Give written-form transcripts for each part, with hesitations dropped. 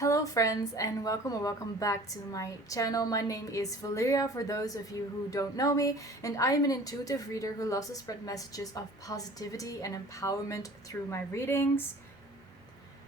Hello friends, and welcome or welcome back to my channel. My name is Valeria for those of you who don't know me, and I am an intuitive reader who loves to spread messages of positivity and empowerment through my readings.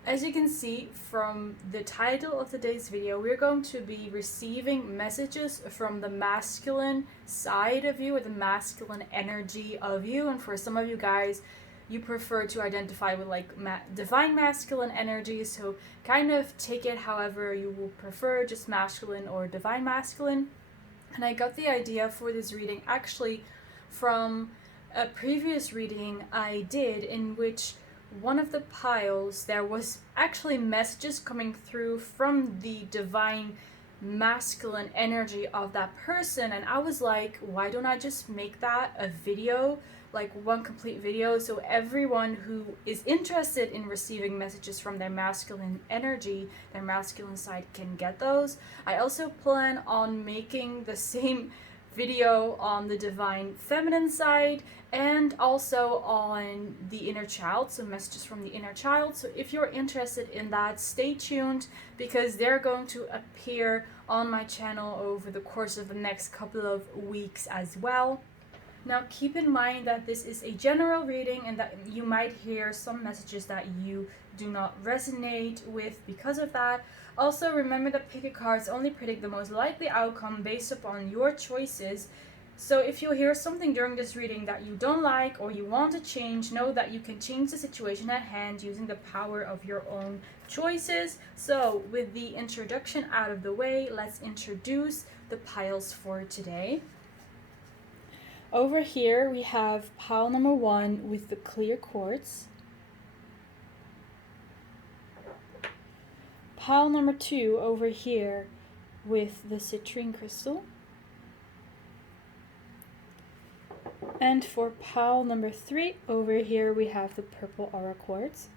As you can see from the title of today's video, we're going to be receiving messages from the masculine side of you, or the masculine energy of you. And for some of you guys, you prefer to identify with like divine masculine energy, so kind of take it however you will prefer, just masculine or divine masculine. And I got the idea for this reading actually from a previous reading I did, in which one of the piles there was actually messages coming through from the divine masculine energy of that person, and I was like, why don't I just make that a video, like one complete video, so everyone who is interested in receiving messages from their masculine energy, their masculine side, can get those. I also plan on making the same video on the divine feminine side and also on the inner child, so messages from the inner child. So if you're interested in that, stay tuned, because they're going to appear on my channel over the course of the next couple of weeks as well. Now keep in mind that this is a general reading and that you might hear some messages that you do not resonate with because of that. Also remember that pick cards only predict the most likely outcome based upon your choices. So if you hear something during this reading that you don't like or you want to change, know that you can change the situation at hand using the power of your own choices. So with the introduction out of the way, let's introduce the piles for today. Over here we have pile number 1 with the clear quartz. Pile number 2 over here with the citrine crystal. And for pile number 3 over here we have the purple aura quartz.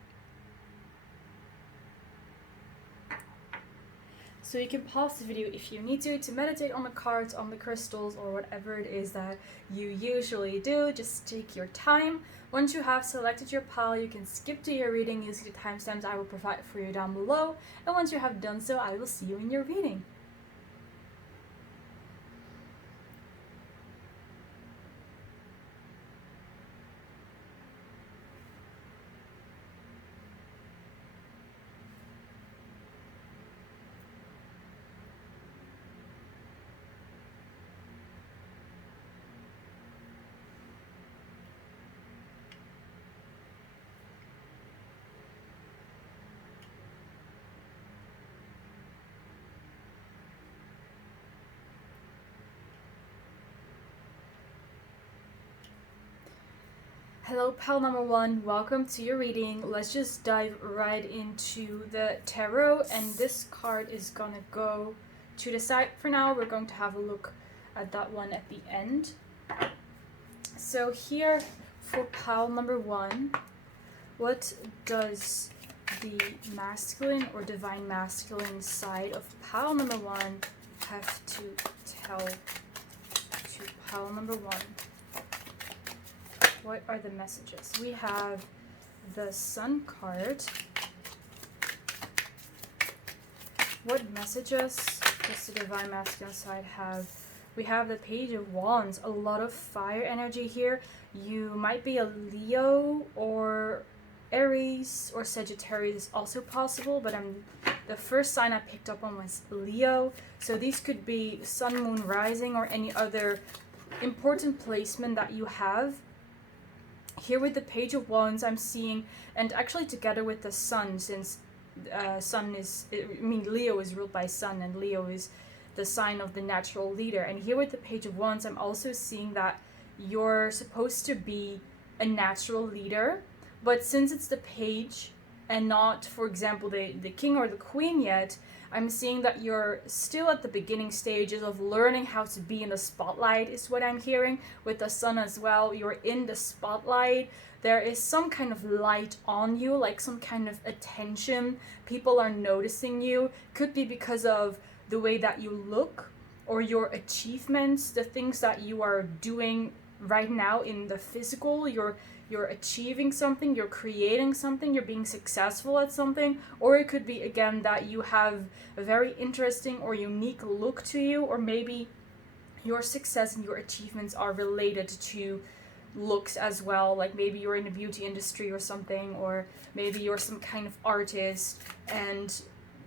So you can pause the video if you need to meditate on the cards, on the crystals, or whatever it is that you usually do. Just take your time. Once you have selected your pile, you can skip to your reading using the timestamps I will provide for you down below. And once you have done so, I will see you in your reading. Hello pile number 1, welcome to your reading. Let's just dive right into the tarot, and this card is gonna go to the side for now. We're going to have a look at that one at the end. So here for pile number 1, what does the masculine or divine masculine side of pile number 1 have to tell to pile number 1? What are the messages? We have the Sun card. What messages does the divine masculine side have? We have the Page of Wands, a lot of fire energy here. You might be a Leo or Aries or Sagittarius is also possible, but the first sign I picked up on was Leo. So these could be Sun, Moon, Rising, or any other important placement that you have. Here with the Page of Wands I'm seeing, and actually together with the Sun, since Leo is ruled by Sun, and Leo is the sign of the natural leader. And here with the Page of Wands I'm also seeing that you're supposed to be a natural leader, but since it's the page and not, for example, the king or the queen yet, I'm seeing that you're still at the beginning stages of learning how to be in the spotlight, is what I'm hearing. With the Sun as well, you're in the spotlight. There is some kind of light on you, like some kind of attention. People are noticing you. Could be because of the way that you look or your achievements, the things that you are doing right now in the physical, you're achieving something, you're creating something, you're being successful at something, or it could be again that you have a very interesting or unique look to you, or maybe your success and your achievements are related to looks as well. Like maybe you're in the beauty industry or something, or maybe you're some kind of artist, and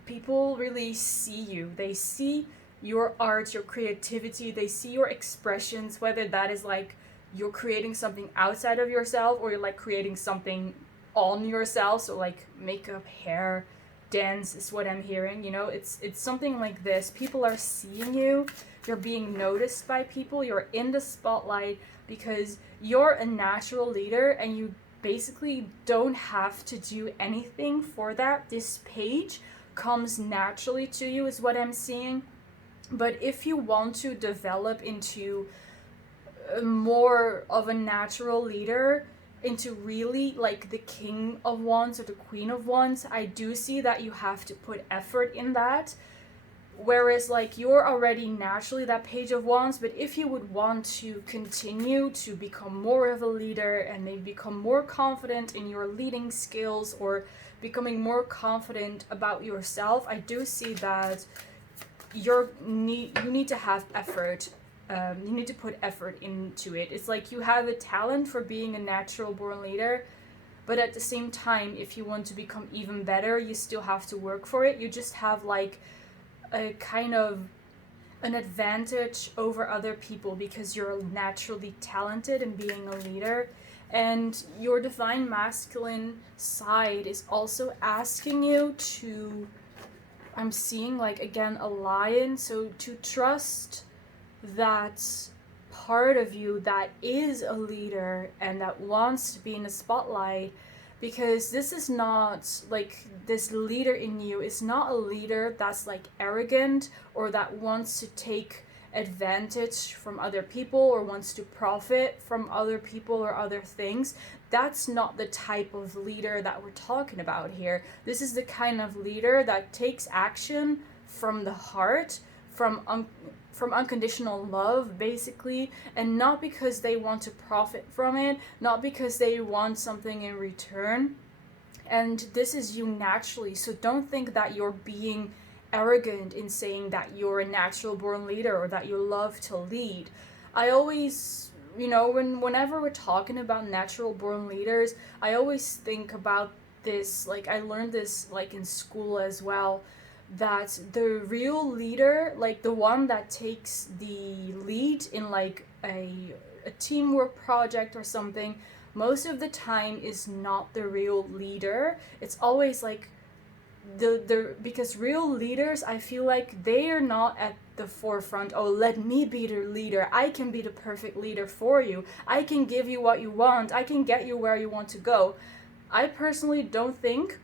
people really see you. They see your art, your creativity, they see your expressions, whether that is like you're creating something outside of yourself or you're like creating something on yourself. So like makeup, hair, dance is what I'm hearing, you know. It's something like this. People are seeing you, you're being noticed by people, you're in the spotlight because you're a natural leader and you basically don't have to do anything for that. This page comes naturally to you is what I'm seeing. But if you want to develop into more of a natural leader, into really like the King of Wands or the Queen of Wands, I do see that you have to put effort in that. Whereas like you're already naturally that Page of Wands, but if you would want to continue to become more of a leader and maybe become more confident in your leading skills or becoming more confident about yourself, I do see that you need to have effort. You need to put effort into it. It's like you have a talent for being a natural born leader, but at the same time, if you want to become even better, you still have to work for it. You just have like a kind of an advantage over other people because you're naturally talented in being a leader. And your divine masculine side is also asking you to, I'm seeing like again a lion, so to trust that part of you that is a leader and that wants to be in the spotlight, because this is not like, this leader in you is not a leader that's like arrogant or that wants to take advantage from other people or wants to profit from other people or other things. That's not the type of leader that we're talking about here. This is the kind of leader that takes action from the heart, from unconditional love, basically, and not because they want to profit from it, not because they want something in return. And this is you naturally, so don't think that you're being arrogant in saying that you're a natural born leader or that you love to lead. I always, you know, whenever we're talking about natural born leaders, I always think about this, like I learned this like in school as well, that the real leader, like the one that takes the lead in like a teamwork project or something, most of the time is not the real leader. It's always like the because real leaders, I feel like they are not at the forefront. Oh, let me be the leader, I can be the perfect leader for you, I can give you what you want, I can get you where you want to go. I personally don't think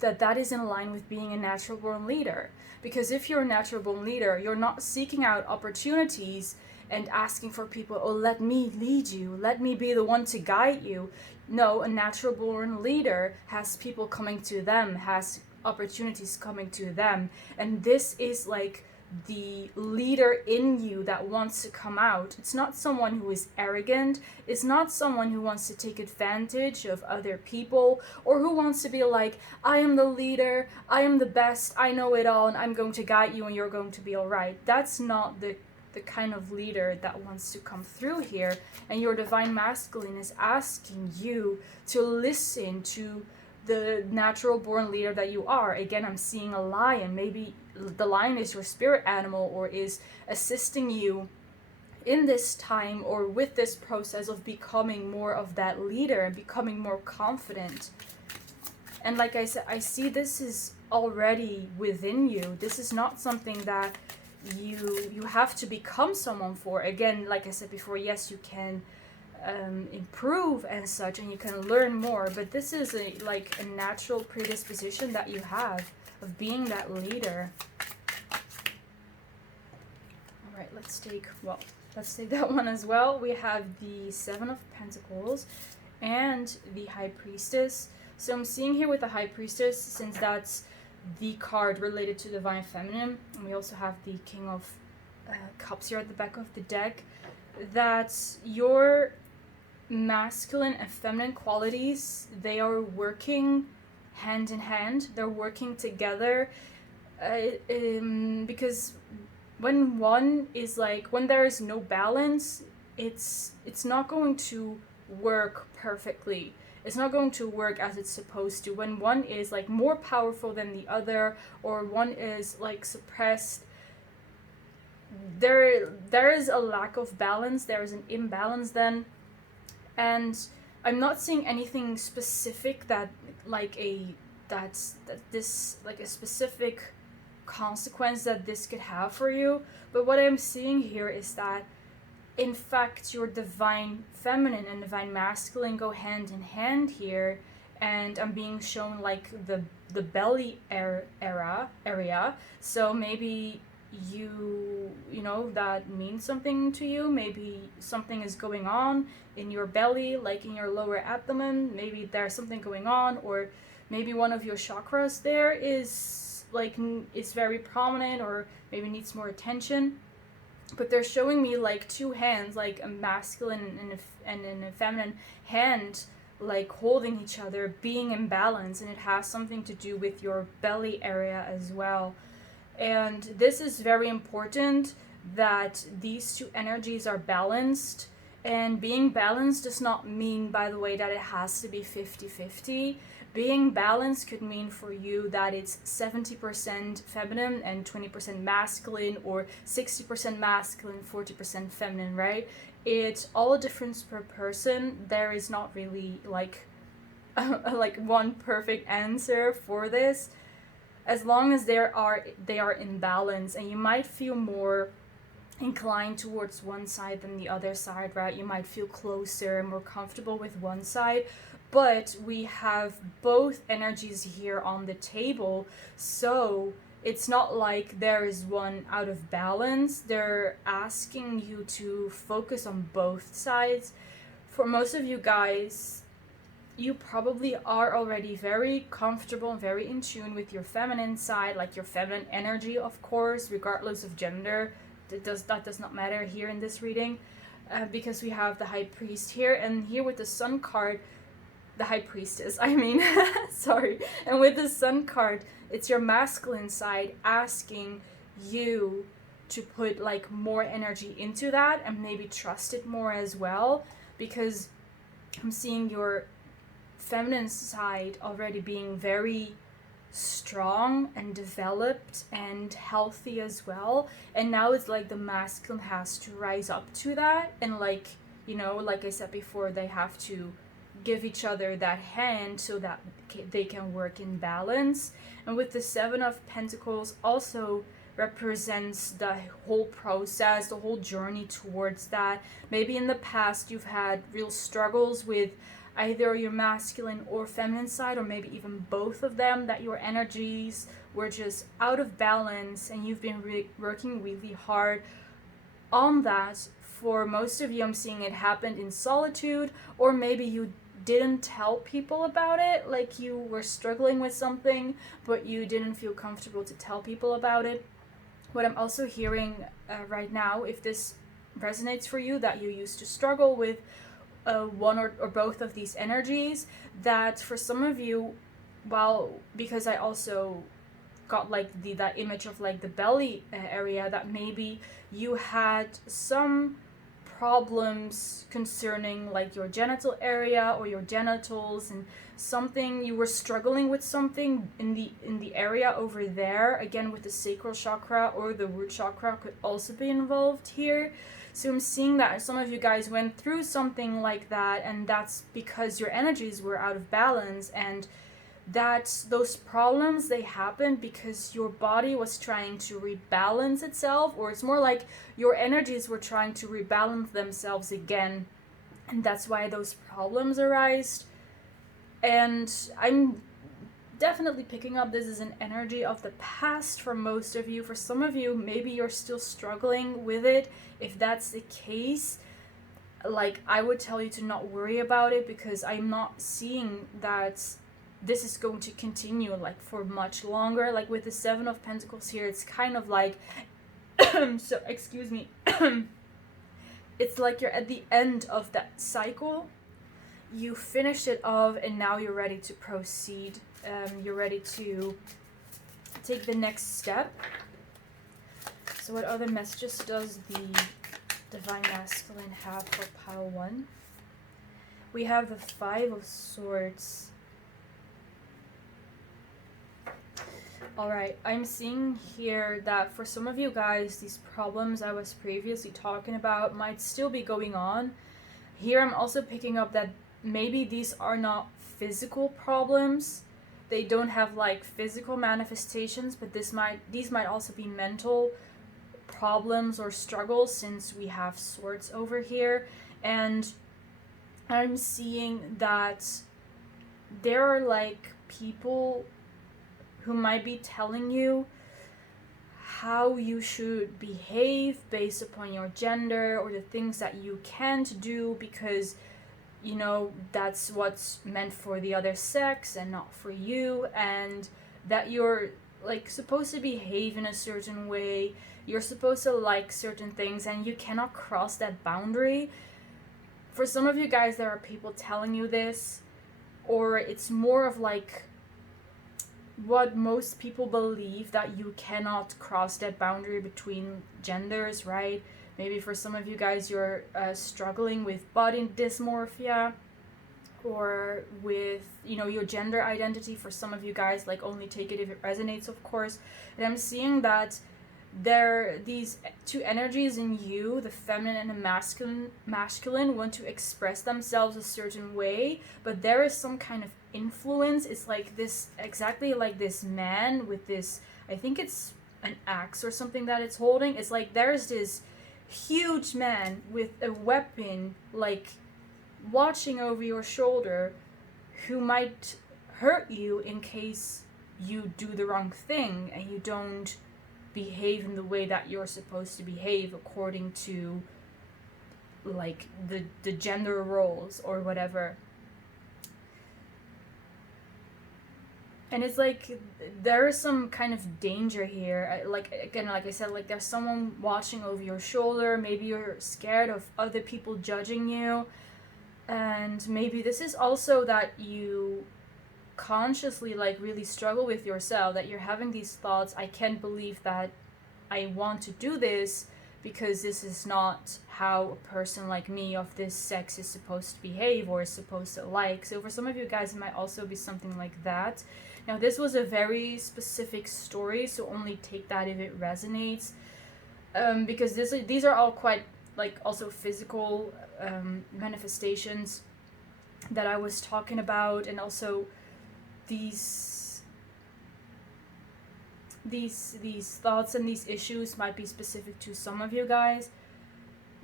that is in line with being a natural born leader. Because if you're a natural born leader, you're not seeking out opportunities and asking for people, oh, let me lead you, let me be the one to guide you. No, a natural born leader has people coming to them, has opportunities coming to them. And this is like the leader in you that wants to come out. It's not someone who is arrogant. It's not someone who wants to take advantage of other people or who wants to be like, I am the leader, I am the best, I know it all, and I'm going to guide you and you're going to be all right. That's not the kind of leader that wants to come through here. And your divine masculine is asking you to listen to the natural born leader that you are. Again, I'm seeing a lion. Maybe the lion is your spirit animal or is assisting you in this time or with this process of becoming more of that leader and becoming more confident. And like I said, I see this is already within you. This is not something that you have to become someone for. Again, like I said before, yes, you can improve and such, and you can learn more, but this is a natural predisposition that you have of being that leader. All right, let's take that one as well. We have the Seven of Pentacles and the High Priestess. So I'm seeing here with the High Priestess, since that's the card related to Divine Feminine, and we also have the King of Cups here at the back of the deck. that your masculine and feminine qualities, they are working hand in hand. They're working together, because when one is like, when there is no balance, it's not going to work perfectly. It's not going to work as it's supposed to. When one is like more powerful than the other, or one is like suppressed, there is a lack of balance. There is an imbalance then. And I'm not seeing anything specific that like this like a specific consequence that this could have for you. But what I'm seeing here is that in fact your divine feminine and divine masculine go hand in hand here, and I'm being shown like the belly area. So maybe you know that means something to you. Maybe something is going on in your belly, like in your lower abdomen. Maybe there's something going on, or maybe one of your chakras there is like is very prominent, or maybe needs more attention. But they're showing me like two hands, like a masculine and a feminine hand, like holding each other, being in balance, and it has something to do with your belly area as well. And this is very important, that these two energies are balanced. And being balanced does not mean, by the way, that it has to be 50-50. Being balanced could mean for you that it's 70% feminine and 20% masculine, or 60% masculine, 40% feminine, right? It's all a difference per person. There is not really like like one perfect answer for this. As long as they are in balance, and you might feel more inclined towards one side than the other side, right? You might feel closer, more comfortable with one side, but we have both energies here on the table, so it's not like there is one out of balance. They're asking you to focus on both sides. For most of you guys, you probably are already very comfortable and very in tune with your feminine side, like your feminine energy, of course, regardless of gender. That does not matter here in this reading, because we have the High Priest here, and here with the Sun card, the High Priestess, I mean, sorry. And with the Sun card, it's your masculine side asking you to put like more energy into that, and maybe trust it more as well, because I'm seeing your feminine side already being very strong and developed and healthy as well, and now it's like the masculine has to rise up to that, and like, you know, like I said before, they have to give each other that hand so that they can work in balance. And with the Seven of Pentacles also represents the whole process, the whole journey towards that. Maybe in the past you've had real struggles with either your masculine or feminine side, or maybe even both of them, that your energies were just out of balance, and you've been working really hard on that. For most of you, I'm seeing it happened in solitude, or maybe you didn't tell people about it, like you were struggling with something, but you didn't feel comfortable to tell people about it. What I'm also hearing right now, if this resonates for you, that you used to struggle with one or both of these energies, that for some of you, well, because I also got like that image of like the belly area, that maybe you had some problems concerning like your genital area or your genitals, and something you were struggling with, something in the area over there, again with the sacral chakra or the root chakra could also be involved here. So I'm seeing that some of you guys went through something like that, and that's because your energies were out of balance, and that those problems, they happened because your body was trying to rebalance itself, or it's more like your energies were trying to rebalance themselves again, and that's why those problems arise. And I'm definitely picking up this is an energy of the past for most of you. For some of you, maybe you're still struggling with it. If that's the case, like, I would tell you to not worry about it, because I'm not seeing that this is going to continue like for much longer. Like with the Seven of Pentacles here, it's kind of like so excuse me it's like you're at the end of that cycle. You finished it off, and now you're ready to proceed. You're ready to take the next step. So what other messages does the Divine Masculine have for pile 1? We have the 5 of Swords. Alright, I'm seeing here that for some of you guys, these problems I was previously talking about might still be going on. Here I'm also picking up that maybe these are not physical problems. They don't have like physical manifestations, but these might also be mental problems or struggles, since we have Swords over here. And I'm seeing that there are like people who might be telling you how you should behave based upon your gender, or the things that you can't do because, you know, that's what's meant for the other sex and not for you, and that you're like supposed to behave in a certain way, you're supposed to like certain things, and you cannot cross that boundary. For some of you guys, there are people telling you this, or it's more of like what most people believe, that you cannot cross that boundary between genders, right? Maybe for some of you guys, you're struggling with body dysmorphia, or with, you know, your gender identity. For some of you guys, like, only take it if it resonates, of course. And I'm seeing that these two energies in you, the feminine and the masculine, want to express themselves a certain way, but there is some kind of influence. It's like this, exactly like this man with this, I think it's an axe or something that it's holding. It's like there's this huge man with a weapon, like watching over your shoulder, who might hurt you in case you do the wrong thing and you don't behave in the way that you're supposed to behave according to like the gender roles or whatever. And it's like there is some kind of danger here. Like, again, like I said, like there's someone watching over your shoulder. Maybe you're scared of other people judging you. And maybe this is also that you consciously like really struggle with yourself, that you're having these thoughts, I can't believe that I want to do this, because this is not how a person like me of this sex is supposed to behave or is supposed to like. So for some of you guys, it might also be something like that. Now, this was a very specific story, so only take that if it resonates, because these are all quite like also physical manifestations that I was talking about, and also these thoughts and these issues might be specific to some of you guys.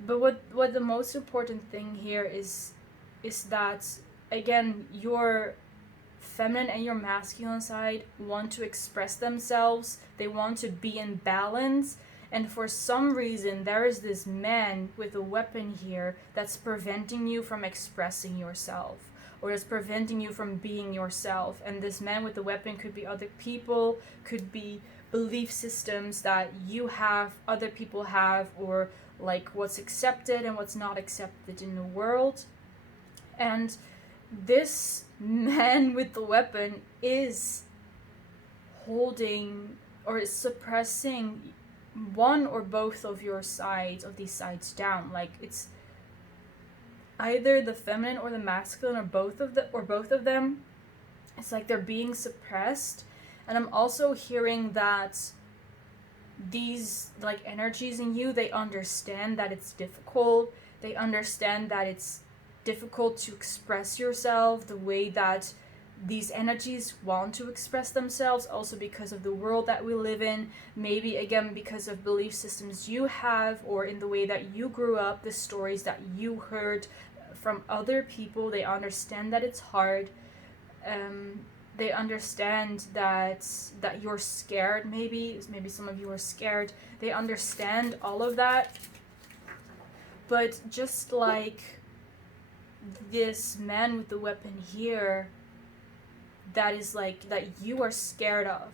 But what the most important thing here is that, again, your feminine and your masculine side want to express themselves. They want to be in balance. And for some reason, there is this man with a weapon here that's preventing you from expressing yourself, or is preventing you from being yourself. And this man with the weapon could be other people, could be belief systems that you have, other people have, or like what's accepted and what's not accepted in the world. And this man with the weapon is holding or is suppressing one or both of your sides, of these sides down. Like, it's either the feminine or the masculine, or both of them. It's like they're being suppressed. And I'm also hearing that these like energies in you, they understand that it's difficult. They understand that it's difficult to express yourself the way that these energies want to express themselves, also because of the world that we live in, maybe again because of belief systems you have, or in the way that you grew up, the stories that you heard from other people. They understand that it's hard. They understand that you're scared. Maybe some of you are scared. They understand all of that. But just like this man with the weapon here, that is like, that you are scared of,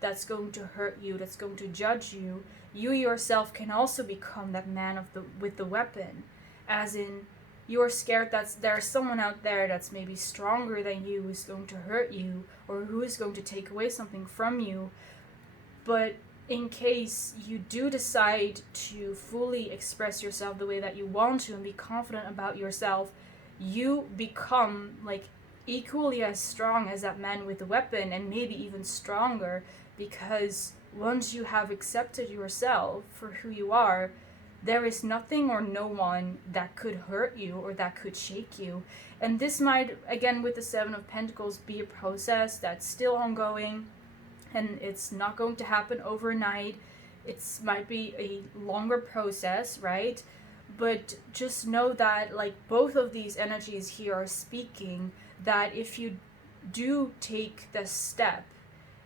that's going to hurt you, that's going to judge you, you yourself can also become that man with the weapon. as in you're scared that there's someone out there that's maybe stronger than you, who's going to hurt you, or who is going to take away something from you. But in case you do decide to fully express yourself the way that you want to and be confident about yourself, you become like equally as strong as that man with the weapon, and maybe even stronger, because once you have accepted yourself for who you are, there is nothing or no one that could hurt you or that could shake you. And this might, again with the Seven of Pentacles, be a process that's still ongoing, and it's not going to happen overnight. It might be a longer process, right? But just know that like both of these energies here are speaking that if you do take the step,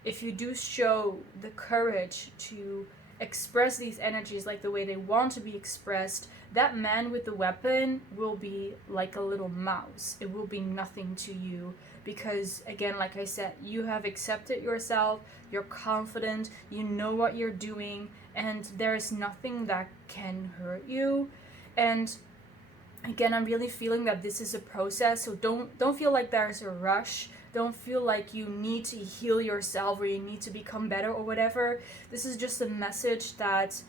if you do show the courage to express these energies like the way they want to be expressed, that man with the weapon will be like a little mouse. It will be nothing to you, because again, like I said, you have accepted yourself, you're confident, you know what you're doing, and there is nothing that can hurt you. And again, I'm really feeling that this is a process, so don't feel like there's a rush. Don't feel like you need to heal yourself or you need to become better or whatever. This is just a message that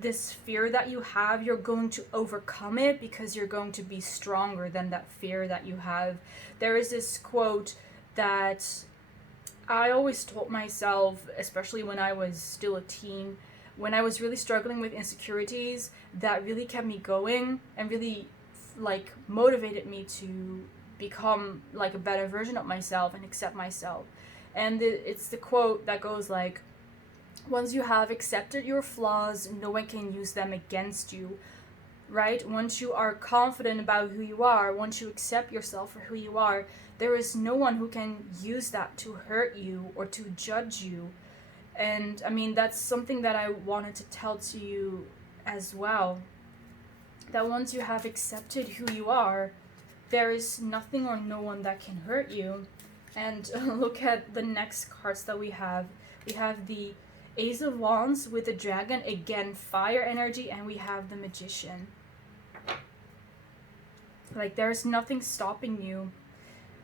this fear that you have, you're going to overcome it, because you're going to be stronger than that fear that you have. There is this quote that I always told myself, especially when I was still a teen, when I was really struggling with insecurities, that really kept me going and really like motivated me to become like a better version of myself and accept myself. And it's the quote that goes like, once you have accepted your flaws, no one can use them against you, right? Once you are confident about who you are, once you accept yourself for who you are, there is no one who can use that to hurt you or to judge you. And I mean, that's something that I wanted to tell to you as well, that once you have accepted who you are, there is nothing or no one that can hurt you. And look at the next cards that we have. We have the Ace of Wands with the Dragon, again fire energy, and we have the Magician. Like there's nothing stopping you.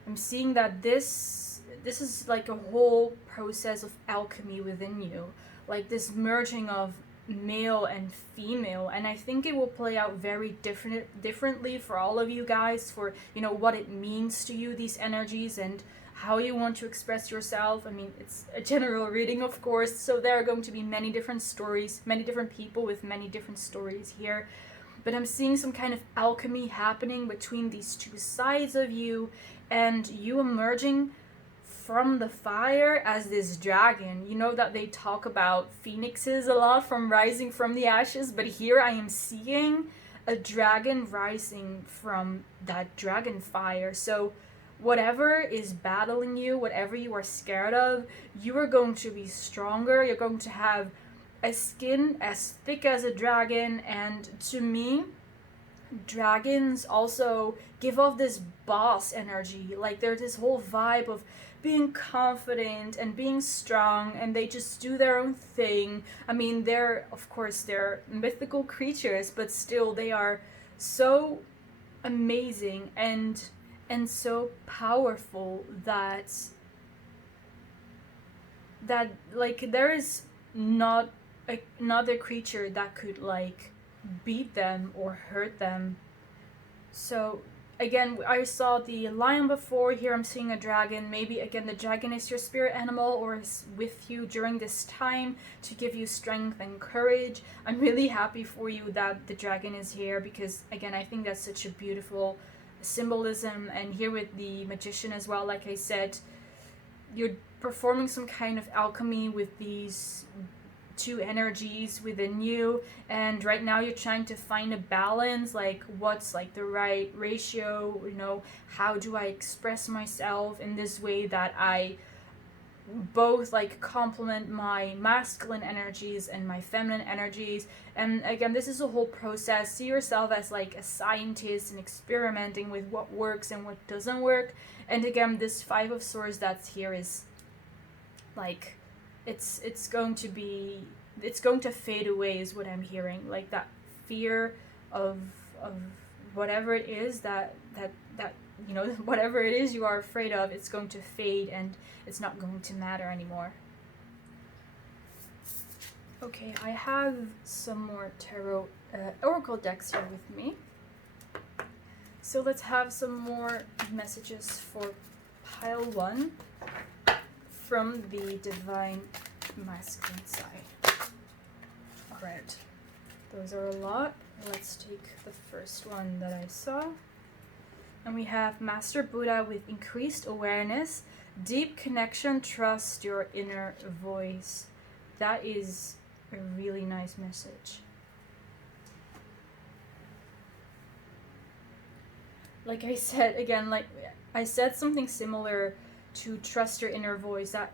I'm seeing that this is like a whole process of alchemy within you, like this merging of male and female, and I think it will play out very differently for all of you guys, for you know what it means to you, these energies, and how you want to express yourself. I mean, it's a general reading, of course, so there are going to be many different stories, many different people with many different stories here, but I'm seeing some kind of alchemy happening between these two sides of you, and you emerging from the fire as this dragon. You know that they talk about phoenixes a lot, from rising from the ashes, but here I am seeing a dragon rising from that dragon fire. So whatever is battling you, whatever you are scared of, you are going to be stronger. You're going to have a skin as thick as a dragon. And to me, dragons also give off this boss energy. Like there's this whole vibe of being confident and being strong, and they just do their own thing. I mean, they're mythical creatures, but still they are so amazing and so powerful that like there is not another creature that could like beat them or hurt them. So again, I saw the lion before. Here I'm seeing a dragon. Maybe again the dragon is your spirit animal or is with you during this time to give you strength and courage. I'm really happy for you that the dragon is here, because again I think that's such a beautiful symbolism. And here with the Magician as well, like I said, you're performing some kind of alchemy with these two energies within you, and right now you're trying to find a balance, like what's like the right ratio, you know, how do I express myself in this way that I both like complement my masculine energies and my feminine energies. And again, this is a whole process. See yourself as like a scientist and experimenting with what works and what doesn't work. And again, this Five of Swords that's here is like it's going to fade away is what I'm hearing. Like that fear of whatever it is that you know, whatever it is you are afraid of, it's going to fade and it's not going to matter anymore. Okay, I have some more tarot oracle decks here with me. So let's have some more messages for pile 1 from the divine masculine side. Alright, those are a lot. Let's take the first one that I saw. And we have Master Buddha with increased awareness, deep connection, trust your inner voice. That is a really nice message. Like I said, again, like I said something similar to trust your inner voice, that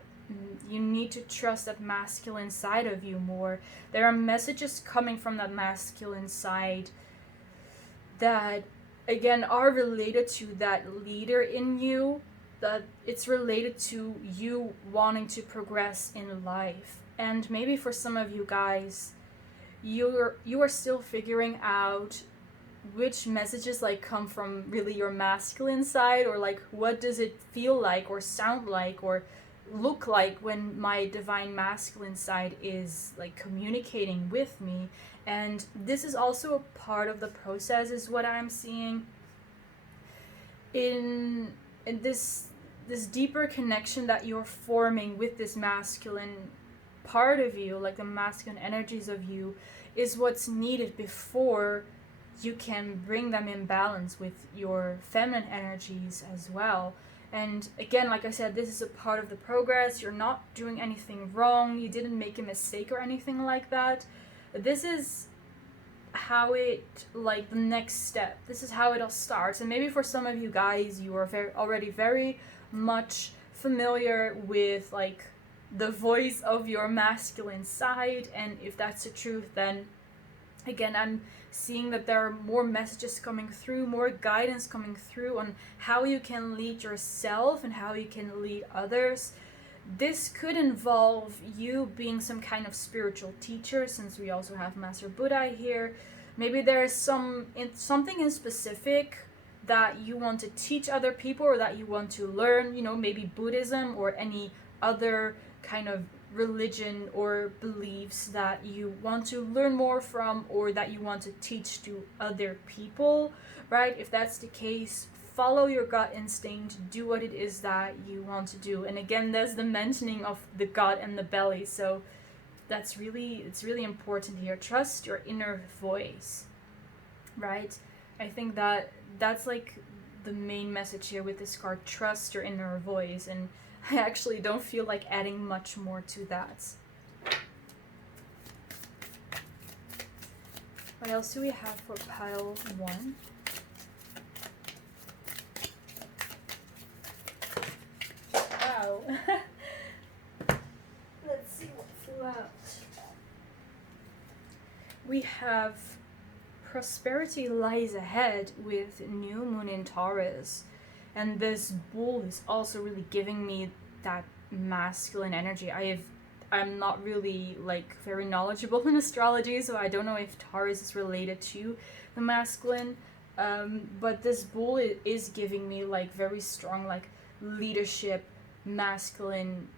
you need to trust that masculine side of you more. There are messages coming from that masculine side that, again, are related to that leader in you, that it's related to you wanting to progress in life. And maybe for some of you guys, you are still figuring out which messages like come from really your masculine side, or like what does it feel like or sound like or look like when my divine masculine side is like communicating with me. And this is also a part of the process, is what I'm seeing in this deeper connection that you're forming with this masculine part of you, like the masculine energies of you, is what's needed before you can bring them in balance with your feminine energies as well. And again, like I said, this is a part of the progress. You're not doing anything wrong. You didn't make a mistake or anything like that. This is how it, like the next step. This is how it all starts. And maybe for some of you guys, you are already very much familiar with like the voice of your masculine side. And if that's the truth, then again, I'm seeing that there are more messages coming through, more guidance coming through on how you can lead yourself and how you can lead others. This could involve you being some kind of spiritual teacher, since we also have Master Buddha here. Maybe there's something in specific that you want to teach other people, or that you want to learn, you know, maybe Buddhism or any other kind of religion or beliefs that you want to learn more from, or that you want to teach to other people, right? If that's the case, follow your gut instinct, do what it is that you want to do. And again, there's the mentioning of the gut and the belly, so it's really important here. Trust your inner voice, right? I think that's like the main message here with this card. Trust your inner voice. And I actually don't feel like adding much more to that. What else do we have for pile 1? Wow. Let's see what flew out. We have prosperity lies ahead with new moon in Taurus. And this bull is also really giving me that masculine energy. I'm not really like very knowledgeable in astrology, so I don't know if Taurus is related to the masculine. But this bull is giving me like very strong like leadership, masculine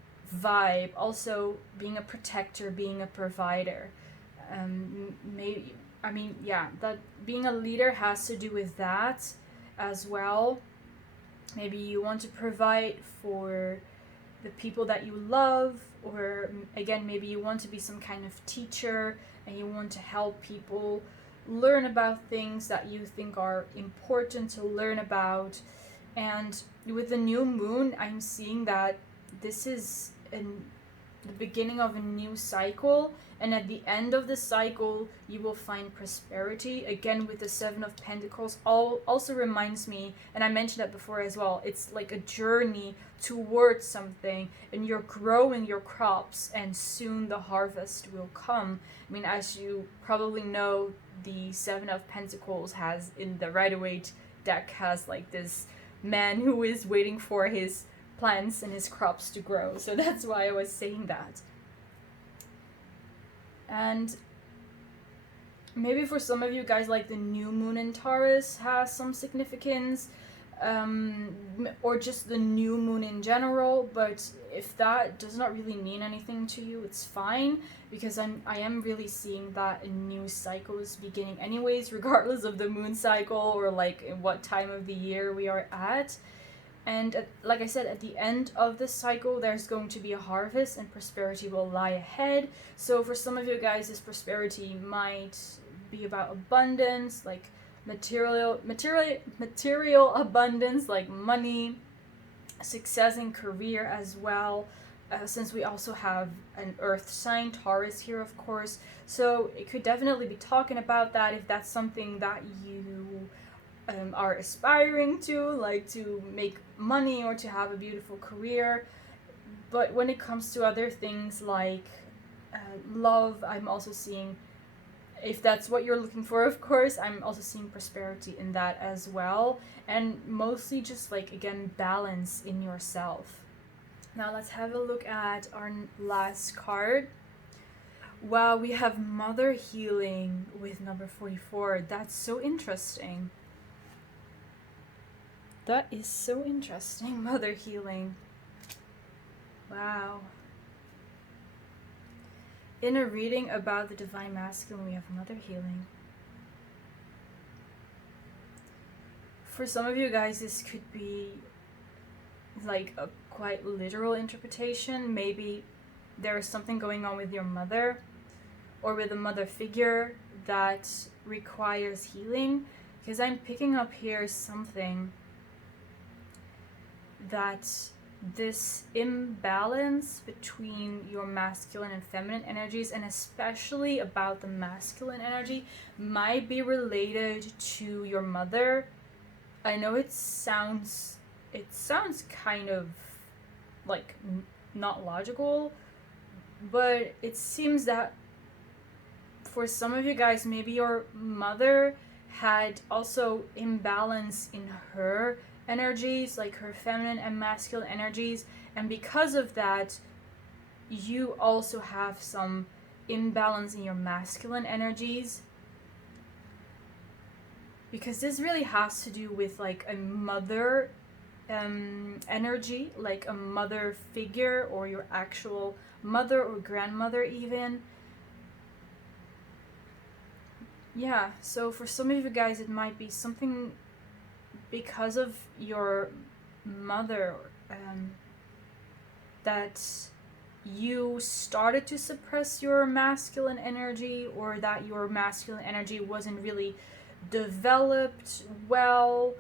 vibe. Also being a protector, being a provider. That being a leader has to do with that as well. Maybe you want to provide for the people that you love, or again, maybe you want to be some kind of teacher and you want to help people learn about things that you think are important to learn about. And with the new moon, I'm seeing that this is the beginning of a new cycle, and at the end of the cycle you will find prosperity. Again, with the 7 of Pentacles also reminds me, and I mentioned that before as well, it's like a journey towards something, and you're growing your crops and soon the harvest will come. I mean, as you probably know, the 7 of Pentacles has, in the Rider-Waite deck, has like this man who is waiting for his plants and his crops to grow. So that's why I was saying that. And maybe for some of you guys, like the new moon in Taurus has some significance, or just the new moon in general. But if that does not really mean anything to you, it's fine, because I am really seeing that a new cycle is beginning anyways, regardless of the moon cycle or like in what time of the year we are at. And like I said, at the end of this cycle, there's going to be a harvest and prosperity will lie ahead. So for some of you guys, this prosperity might be about abundance, like material abundance, like money, success in career as well. Since we also have an earth sign, Taurus, here, of course. So it could definitely be talking about that if that's something that you are aspiring to, like to make money or to have a beautiful career. But when it comes to other things like love, I'm also seeing, if that's what you're looking for, of course, I'm also seeing prosperity in that as well. And mostly just like, again, balance in yourself. Now let's have a look at our last card. Wow, we have Mother Healing with number 44. That's so interesting. That is so interesting, Mother Healing. Wow. In a reading about the Divine Masculine, we have Mother Healing. For some of you guys, this could be like a quite literal interpretation. Maybe there is something going on with your mother or with a mother figure that requires healing. Because I'm picking up here something that this imbalance between your masculine and feminine energies, and especially about the masculine energy, might be related to your mother. I know it sounds kind of like not logical, but it seems that for some of you guys, maybe your mother had also imbalance in her energies, like her feminine and masculine energies, and because of that, you also have some imbalance in your masculine energies, because this really has to do with like a mother energy, like a mother figure, or your actual mother or grandmother even. Yeah, so for some of you guys, it might be something because of your mother, that you started to suppress your masculine energy, or that your masculine energy wasn't really developed well.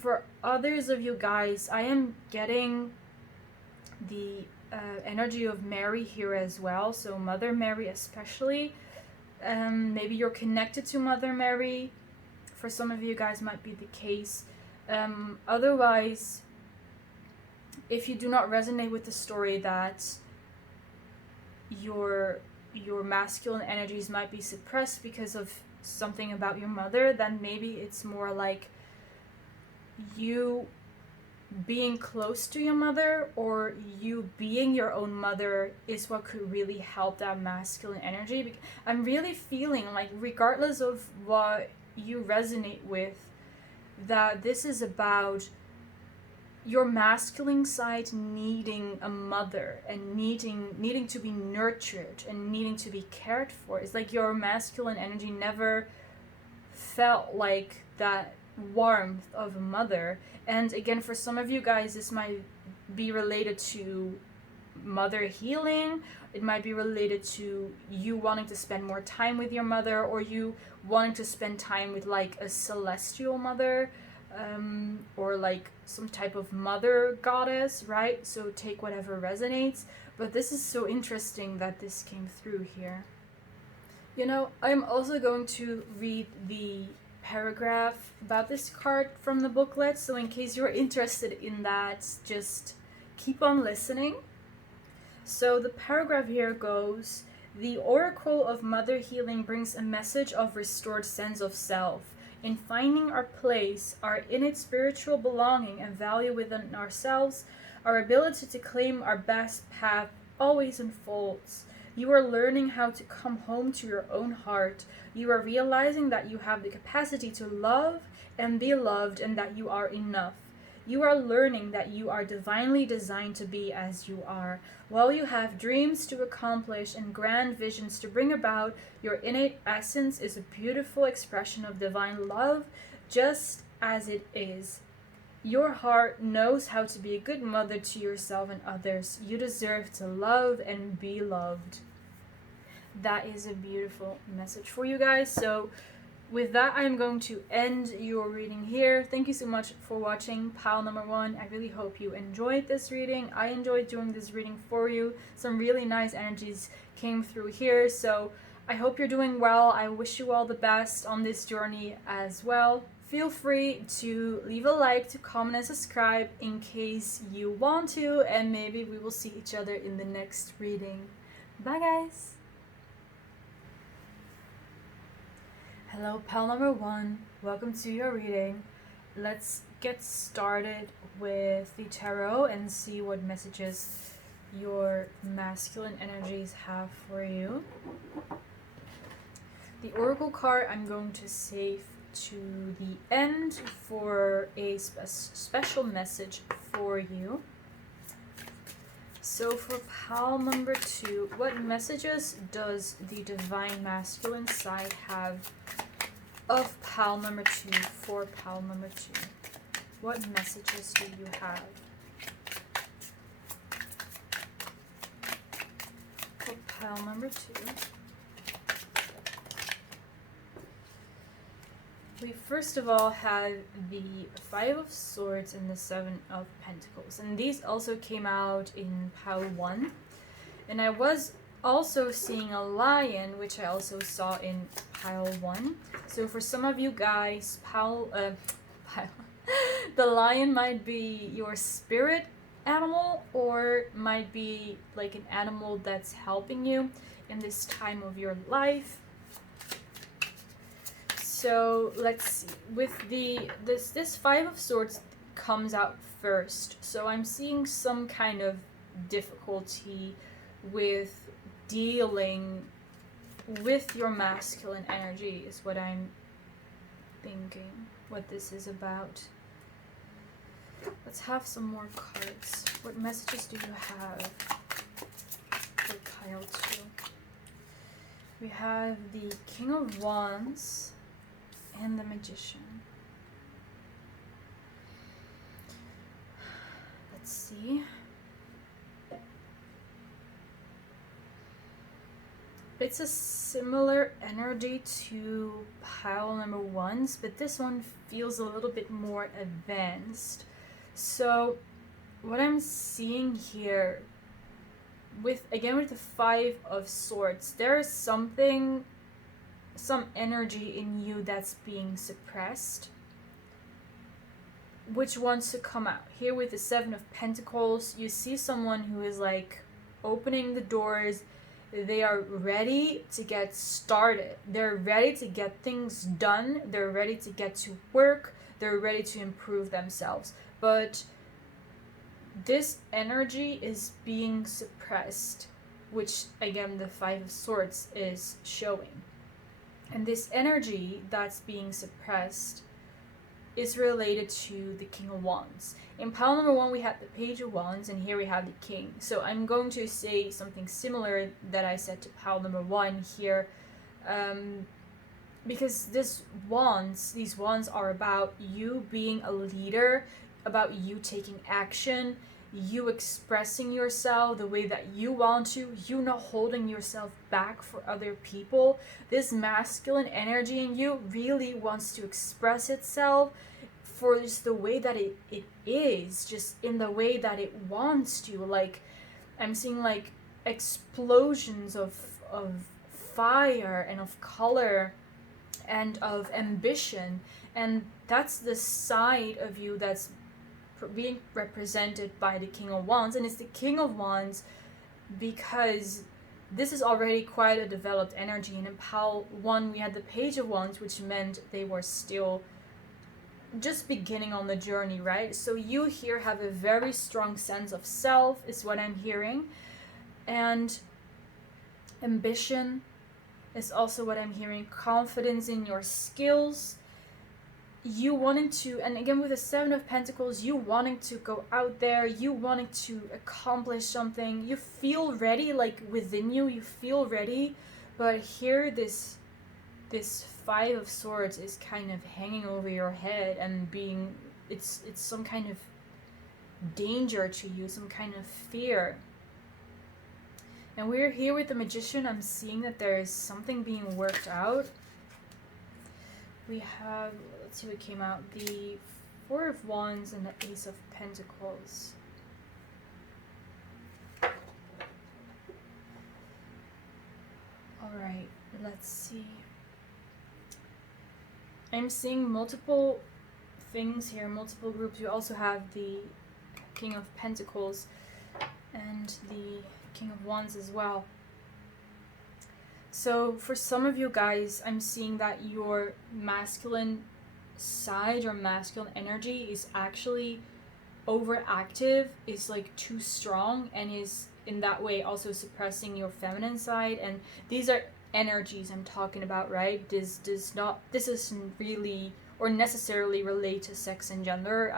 For others of you guys, I am getting the energy of Mary here as well, so Mother Mary especially. Maybe you're connected to Mother Mary. For some of you guys might be the case. Otherwise, if you do not resonate with the story that your masculine energies might be suppressed because of something about your mother, then maybe it's more like you being close to your mother, or you being your own mother, is what could really help that masculine energy. I'm really feeling like, regardless of what you resonate with, that this is about your masculine side needing a mother, and needing to be nurtured and needing to be cared for. It's like your masculine energy never felt like that warmth of a mother. And again, for some of you guys, this might be related to mother healing. It might be related to you wanting to spend more time with your mother, or you wanting to spend time with like a celestial mother, or like some type of mother goddess, right? So take whatever resonates. But this is so interesting that this came through here. You know, I'm also going to read the paragraph about this card from the booklet, so in case you're interested in that, just keep on listening. So the paragraph here goes: the Oracle of Mother Healing brings a message of restored sense of self. In finding our place, our innate spiritual belonging and value within ourselves, our ability to claim our best path always unfolds. You are learning how to come home to your own heart. You are realizing that you have the capacity to love and be loved, and that you are enough. You are learning that you are divinely designed to be as you are. While you have dreams to accomplish and grand visions to bring about, your innate essence is a beautiful expression of divine love, just as it is. Your heart knows how to be a good mother to yourself and others. You deserve to love and be loved. That is a beautiful message for you guys. So with that, I'm going to end your reading here. Thank you so much for watching pile number 1. I really hope you enjoyed this reading. I enjoyed doing this reading for you. Some really nice energies came through here. So I hope you're doing well. I wish you all the best on this journey as well. Feel free to leave a like, to comment and subscribe in case you want to, and maybe we will see each other in the next reading. Bye guys! Hello, pal number 1. Welcome to your reading. Let's get started with the tarot and see what messages your masculine energies have for you. The oracle card I'm going to save to the end for a special message for you. So for pile number 2, what messages does the divine masculine side have of pile number 2 for pile number 2? What messages do you have for pile number 2? We first of all have the 5 of Swords and the 7 of Pentacles, and these also came out in pile 1. And I was also seeing a lion, which I also saw in pile 1. So for some of you guys, the lion might be your spirit animal, or might be like an animal that's helping you in this time of your life. So let's see, with this 5 of Swords comes out first. So I'm seeing some kind of difficulty with dealing with your masculine energy is what I'm thinking, what this is about. Let's have some more cards. What messages do you have for pile 2? We have the King of Wands and the Magician. Let's see. It's a similar energy to pile number 1's, but this one feels a little bit more advanced. So what I'm seeing here with the 5 of Swords, there is some energy in you that's being suppressed, which wants to come out. Here with the 7 of Pentacles, you see someone who is like opening the doors. They are ready to get started. They're ready to get things done. They're ready to get to work. They're ready to improve themselves. But this energy is being suppressed, which again the 5 of Swords is showing. And this energy that's being suppressed is related to the King of Wands. In pile number 1, we have the Page of Wands, and here we have the King. So I'm going to say something similar that I said to pile number 1 here, because these wands are about you being a leader, about you taking action, you expressing yourself the way that you want to, you not holding yourself back for other people. This masculine energy in you really wants to express itself for just the way that it is, just in the way that it wants to. Like, I'm seeing like explosions of fire and of color and of ambition, and that's the side of you that's being represented by the King of Wands. And it's the King of Wands because this is already quite a developed energy. And in pile 1 we had the Page of Wands, which meant they were still just beginning on the journey, right? So you here have a very strong sense of self, is what I'm hearing. And Ambition is also what I'm hearing. Confidence in your skills. You wanting to, and again with the Seven of Pentacles, you wanting to go out there, you wanting to accomplish something. You feel ready, like within you, you feel ready. But here this Five of Swords is kind of hanging over your head and being, it's some kind of danger to you, some kind of fear. And we're here with the Magician. I'm seeing that there is something being worked out. We have, let's see what came out, the Four of Wands and the Ace of Pentacles. Alright, let's see. I'm seeing multiple things here, multiple groups. You also have the King of Pentacles and the King of Wands as well. So for some of you guys, I'm seeing that your masculine side or masculine energy is actually overactive, is like too strong, and is in that way also suppressing your feminine side. And these are energies I'm talking about, right? This doesn't really or necessarily relate to sex and gender.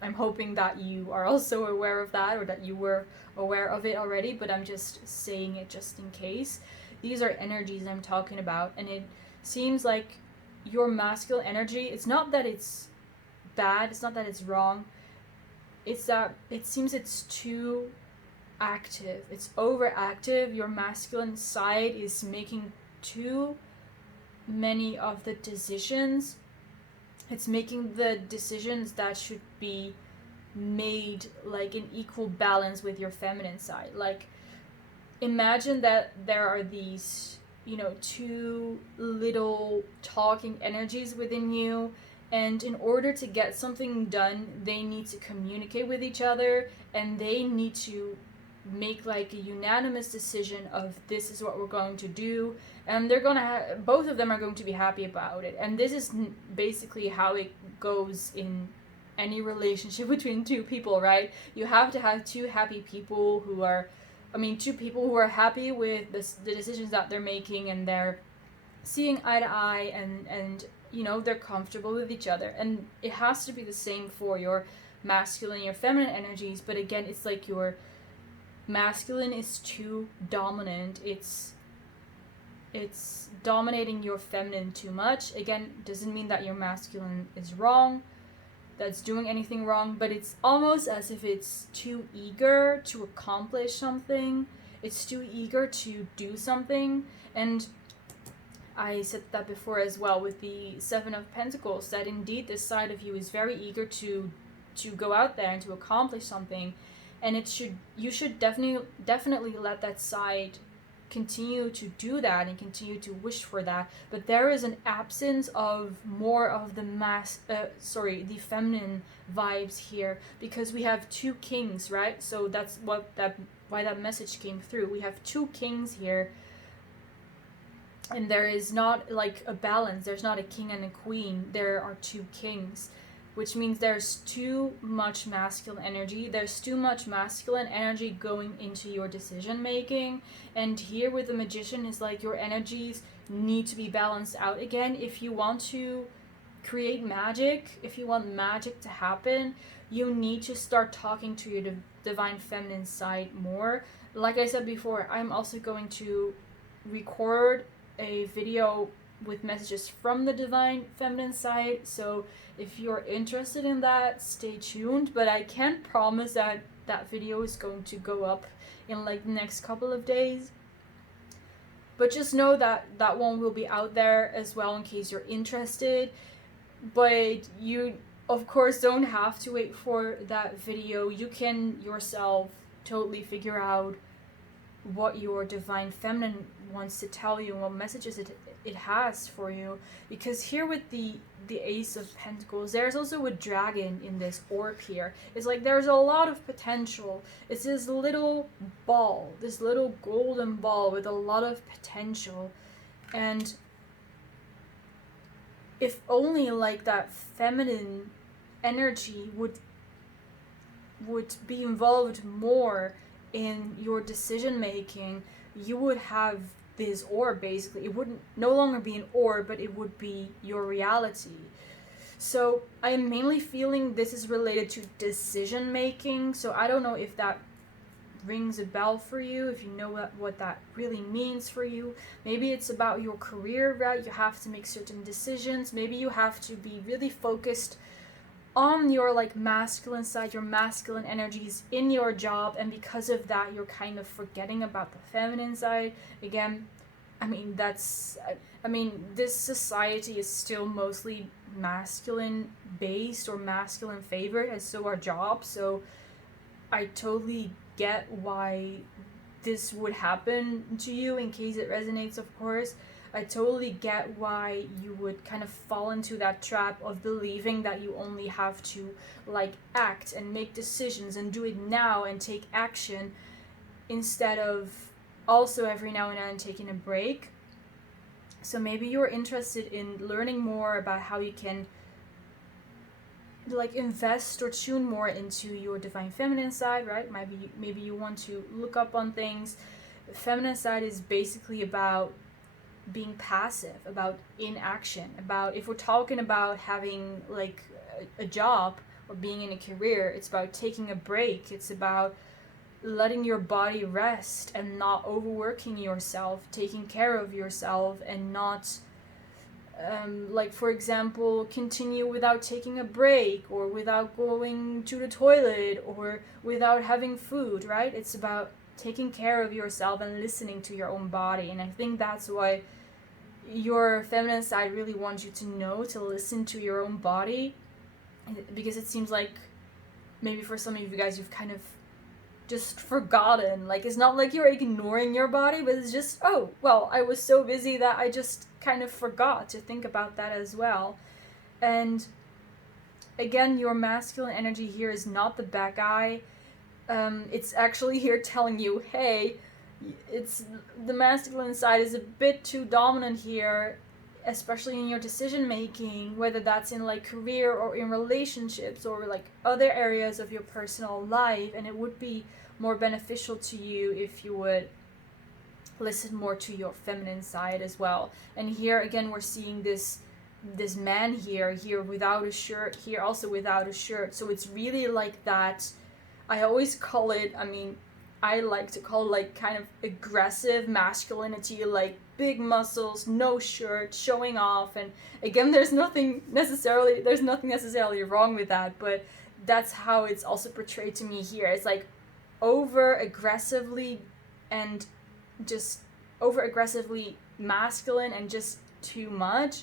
I'm hoping that you are also aware of that, or that you were aware of it already, but I'm just saying it just in case. These are energies I'm talking about, and it seems like your masculine energy, it's not that it's bad, it's not that it's wrong, it's that it seems it's too active, it's overactive. Your masculine side is making too many of the decisions. It's making the decisions that should be made like in equal balance with your feminine side. Like, imagine that there are these, you know, two little talking energies within you, and in order to get something done, they need to communicate with each other, and they need to make like a unanimous decision of this is what we're going to do, and they're gonna both of them are going to be happy about it. And this is basically how it goes in any relationship between two people, right? You have to have two happy people who are, two people who are happy with the decisions that they're making, and they're seeing eye to eye, and you know, they're comfortable with each other. And it has to be the same for your masculine, your feminine energies. But again, it's like your masculine is too dominant. It's dominating your feminine too much. Again, doesn't mean that your masculine is wrong, that's doing anything wrong, but it's almost as if it's too eager to accomplish something. It's too eager to do something. And I said that before as well with the Seven of Pentacles, that indeed this side of you is very eager to go out there and to accomplish something. And you should definitely let that side continue to do that and continue to wish for that. But there is an absence of more of the the feminine vibes here, because we have two kings, right? So that's why that message came through. We have two kings here, and there is not like a balance. There's not a king and a queen. There are two kings, which means there's too much masculine energy. There's too much masculine energy going into your decision making. And here with the Magician is like your energies need to be balanced out again. If you want to create magic, if you want magic to happen, you need to start talking to your divine feminine side more. Like I said before, I'm also going to record a video with messages from the divine feminine side, so if you're interested in that, stay tuned. But I can't promise that that video is going to go up in like the next couple of days, but just know that that one will be out there as well in case you're interested. But you of course don't have to wait for that video. You can yourself totally figure out what your divine feminine wants to tell you and what messages it has for you. Because here with the Ace of Pentacles, there's also a dragon in this orb here. It's like there's a lot of potential. It's this little ball, this little golden ball with a lot of potential. And if only like that feminine energy would be involved more in your decision making, you would have this orb. Basically, it wouldn't no longer be an orb, but it would be your reality. So I am mainly feeling this is related to decision making. So I don't know if that rings a bell for you, if you know what that really means for you. Maybe it's about your career, right? You have to make certain decisions. Maybe you have to be really focused on your like masculine side, your masculine energies in your job, and because of that you're kind of forgetting about the feminine side. Again, I mean this society is still mostly masculine based or masculine favored, and so are jobs. So I totally get why this would happen to you, in case it resonates, of course. I totally get why you would kind of fall into that trap of believing that you only have to like act and make decisions and do it now and take action, instead of also every now and then taking a break. So maybe you're interested in learning more about how you can like invest or tune more into your divine feminine side, right? Maybe you want to look up on things. The feminine side is basically about being passive, about inaction, about, if we're talking about having like a job or being in a career, it's about taking a break. It's about letting your body rest and not overworking yourself, taking care of yourself, and not like, for example, continue without taking a break, or without going to the toilet, or without having food, right? It's about taking care of yourself and listening to your own body. And I think that's why your feminine side really wants you to know to listen to your own body, because it seems like maybe for some of you guys you've kind of just forgotten. Like, it's not like you're ignoring your body, but it's just, oh well, I was so busy that I just kind of forgot to think about that as well. And again, your masculine energy here is not the bad guy. It's actually here telling you, hey, it's the masculine side is a bit too dominant here, especially in your decision making, whether that's in like career or in relationships or like other areas of your personal life. And it would be more beneficial to you if you would listen more to your feminine side as well. And here again, we're seeing this man here without a shirt, here also without a shirt. So it's really like that, I always call it, I like to call it like kind of aggressive masculinity, like big muscles, no shirt, showing off. And again, there's nothing necessarily wrong with that, but that's how it's also portrayed to me here. It's like over aggressively masculine and just too much.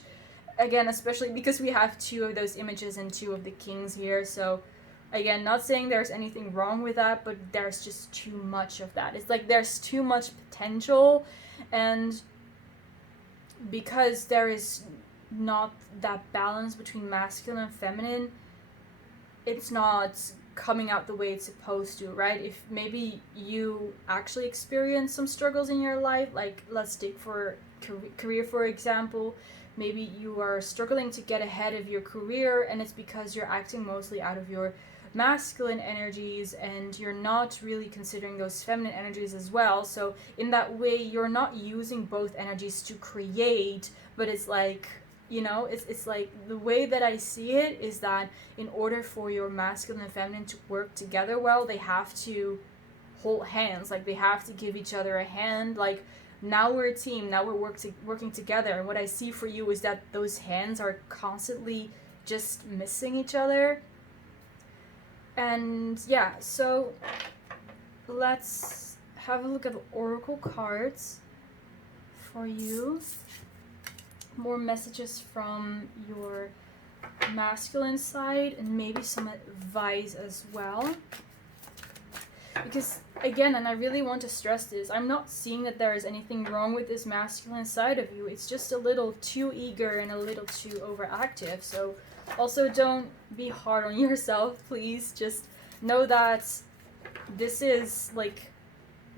Again, especially because we have two of those images and two of the kings here. So again, not saying there's anything wrong with that, but there's just too much of that. It's like there's too much potential, and because there is not that balance between masculine and feminine, it's not coming out the way it's supposed to, right? If maybe you actually experience some struggles in your life, like let's take for career for example, maybe you are struggling to get ahead of your career, and it's because you're acting mostly out of your masculine energies and you're not really considering those feminine energies as well. So in that way, you're not using both energies to create, but it's like, you know, it's like the way that I see it is that in order for your masculine and feminine to work together well, they have to hold hands, like they have to give each other a hand. Like, now we're a team, now we're working together. And what I see for you is that those hands are constantly just missing each other. And yeah, so let's have a look at the oracle cards for you. More messages from your masculine side, and maybe some advice as well. Because again, and I really want to stress this, I'm not seeing that there is anything wrong with this masculine side of you. It's just a little too eager and a little too overactive. So also don't be hard on yourself, please. Just know that this is like,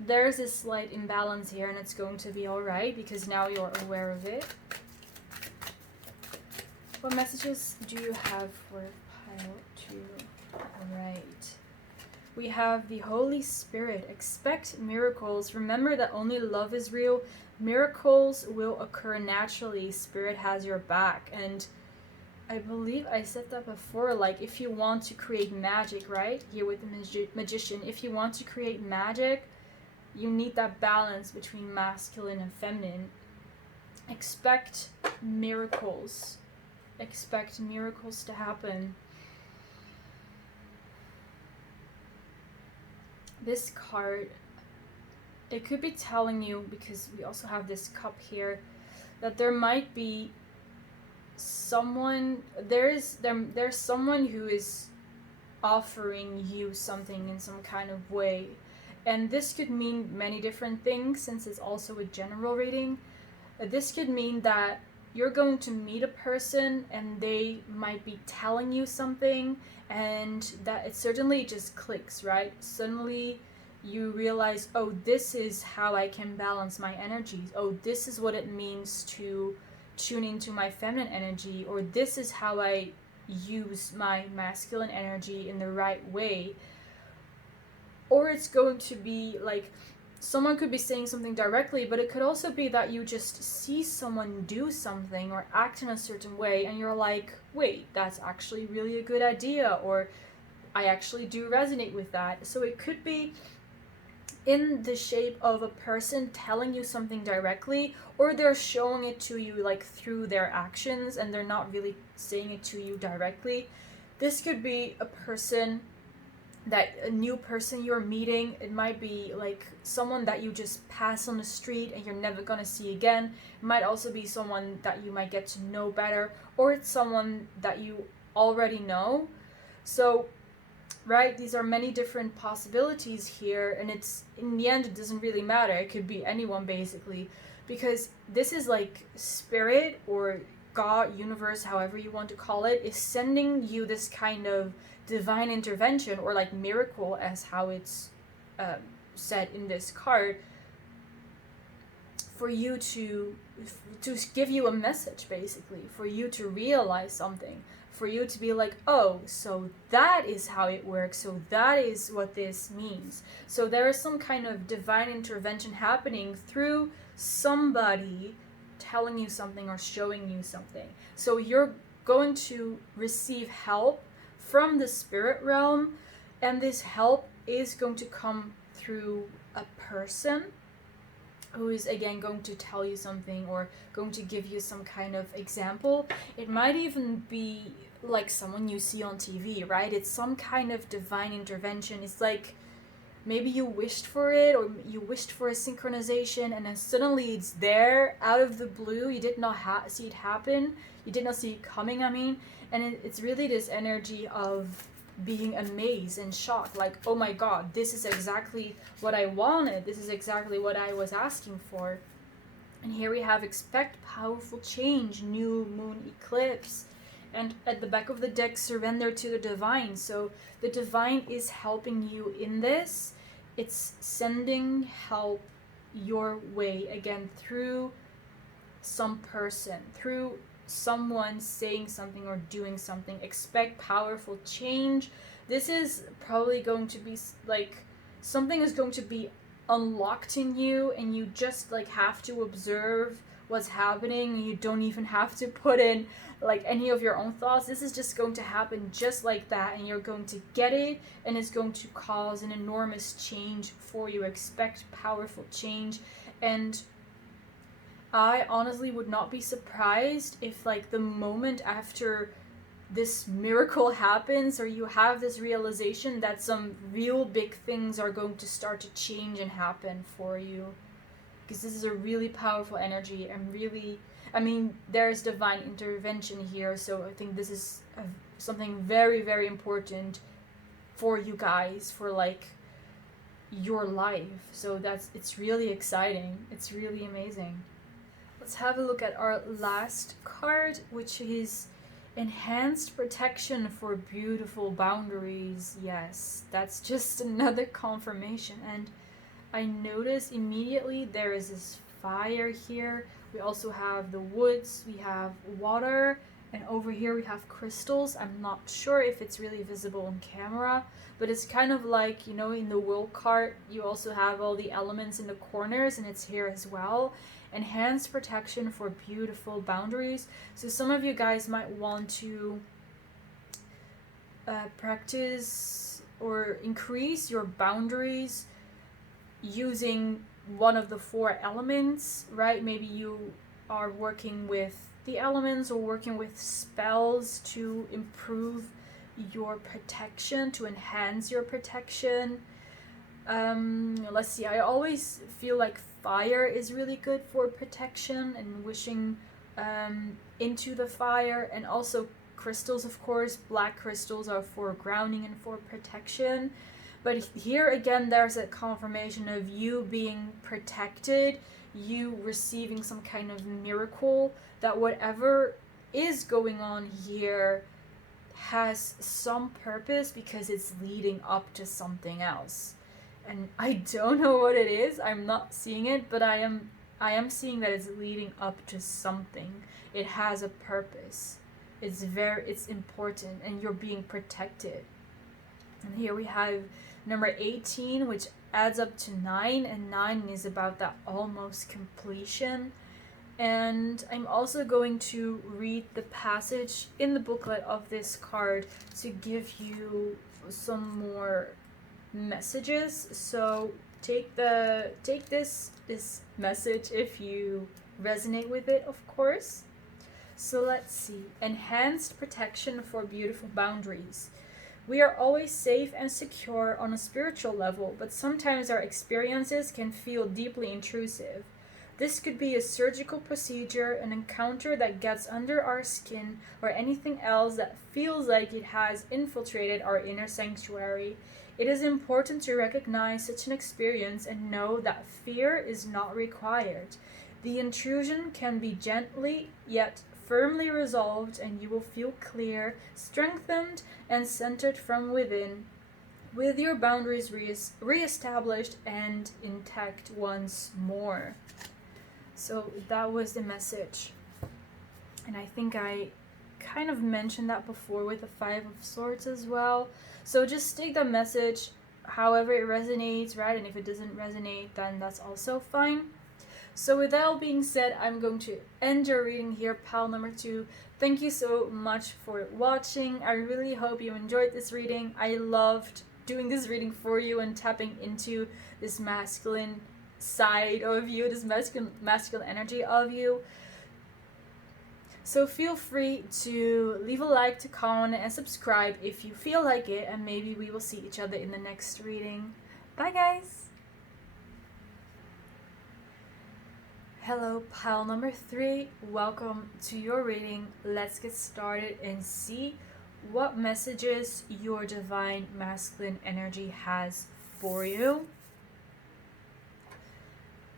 there's a slight imbalance here, and it's going to be alright because now you're aware of it. What messages do you have for pile 2? Alright. We have the Holy Spirit. Expect miracles. Remember that only love is real. Miracles will occur naturally. Spirit has your back. And I believe I said that before, like if you want to create magic, right? Here with the magician, if you want to create magic, you need that balance between masculine and feminine. Expect miracles. Expect miracles to happen. This card, it could be telling you, because we also have this cup here, that there might be someone, there's someone who is offering you something in some kind of way. And this could mean many different things, since it's also a general reading. This could mean that you're going to meet a person and they might be telling you something, and that it certainly just clicks, right? Suddenly you realize, oh, this is how I can balance my energies. Oh, this is what it means to tune into my feminine energy, or this is how I use my masculine energy in the right way. Or it's going to be like, someone could be saying something directly, but it could also be that you just see someone do something or act in a certain way, and you're like, wait, that's actually really a good idea, or I actually do resonate with that. So it could be in the shape of a person telling you something directly, or they're showing it to you like through their actions, and they're not really saying it to you directly. This could be a person, that a new person you're meeting. It might be like someone that you just pass on the street and you're never gonna see again. It might also be someone that you might get to know better, or it's someone that you already know. So, right, these are many different possibilities here, and it's, in the end, it doesn't really matter. It could be anyone, basically, because this is like spirit or God, universe, however you want to call it, is sending you this kind of divine intervention, or like miracle, as how it's said in this card, for you to give you a message, basically, for you to realize something, for you to be like, oh, so that is how it works, so that is what this means. So there is some kind of divine intervention happening through somebody telling you something or showing you something. So you're going to receive help from the spirit realm, and this help is going to come through a person who is again going to tell you something, or going to give you some kind of example. It might even be like someone you see on TV, right? It's some kind of divine intervention. It's like maybe you wished for it, or you wished for a synchronization, and then suddenly it's there out of the blue. You did not see it happen. You did not see it coming, I mean. And it's really this energy of being amazed and shocked, like, oh my god, this is exactly what I wanted. This is exactly what I was asking for. And here we have expect powerful change, new moon eclipse. And at the back of the deck, surrender to the divine. So the divine is helping you in this. It's sending help your way, again, through some person, through someone saying something or doing something. Expect powerful change. This is probably going to be like, something is going to be unlocked in you, and you just like have to observe what's happening. You don't even have to put in like any of your own thoughts. This is just going to happen just like that, and you're going to get it, and it's going to cause an enormous change for you. Expect powerful change. And I honestly would not be surprised if like the moment after this miracle happens, or you have this realization, that some real big things are going to start to change and happen for you. Because this is a really powerful energy, and really, I mean, there's divine intervention here, so I think this is something very, very important for you guys, for like your life. So it's really exciting. It's really amazing. Let's have a look at our last card, which is enhanced protection for beautiful boundaries. Yes, that's just another confirmation. And I notice immediately there is this fire here. We also have the woods, we have water, And over here we have crystals. I'm not sure if it's really visible on camera, but it's kind of like, you know, in the wool cart, you also have all the elements in the corners, and it's here as well. Enhanced protection for beautiful boundaries. So some of you guys might want to practice or increase your boundaries using one of the 4 elements, right? Maybe you are working with the elements or working with spells to improve your protection, to enhance your protection. Let's see, I always feel like fire is really good for protection and wishing into the fire, and also crystals, of course. Black crystals are for grounding and for protection. But here again, there's a confirmation of you being protected, you receiving some kind of miracle, that whatever is going on here has some purpose because it's leading up to something else. And I don't know what it is. I'm not seeing it, but I am seeing that it's leading up to something. It has a purpose. It's important, and you're being protected. And here we have number 18, which adds up to 9, and 9 is about that almost completion. And I'm also going to read the passage in the booklet of this card to give you some more messages. So take this message if you resonate with it, of course. So let's see. Enhanced protection for beautiful boundaries. We are always safe and secure on a spiritual level, but sometimes our experiences can feel deeply intrusive. This could be a surgical procedure, an encounter that gets under our skin, or anything else that feels like it has infiltrated our inner sanctuary. It is important to recognize such an experience and know that fear is not required. The intrusion can be gently yet firmly resolved, and you will feel clear, strengthened, and centered from within, with your boundaries re-established and intact once more. So that was the message. And I think I kind of mentioned that before with the 5 of Swords as well. So just take the message however it resonates, right? And if it doesn't resonate, then that's also fine. So with that all being said, I'm going to end your reading here, pile number 2. Thank you so much for watching. I really hope you enjoyed this reading. I loved doing this reading for you and tapping into this masculine side of you, this masculine energy of you. So feel free to leave a like, to comment, and subscribe if you feel like it, and maybe we will see each other in the next reading. Bye guys! Hello, pile number 3. Welcome to your reading. Let's get started and see what messages your divine masculine energy has for you.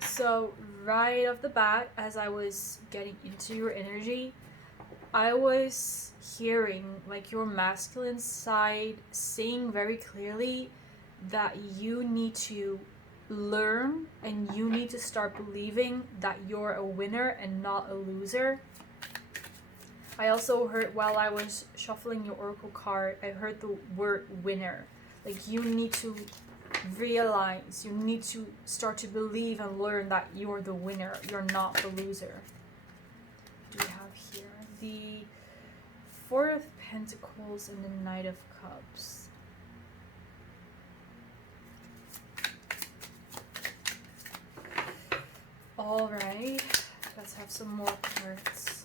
So right off the bat, as I was getting into your energy, I was hearing like your masculine side saying very clearly that you need to learn and you need to start believing that you're a winner and not a loser. I also heard, while I was shuffling your oracle card, I heard the word winner. Like you need to realize, you need to start to believe and learn that you're the winner, you're not the loser. What do we have here? The 4 of Pentacles and the Knight of Cups. Alright, let's have some more cards.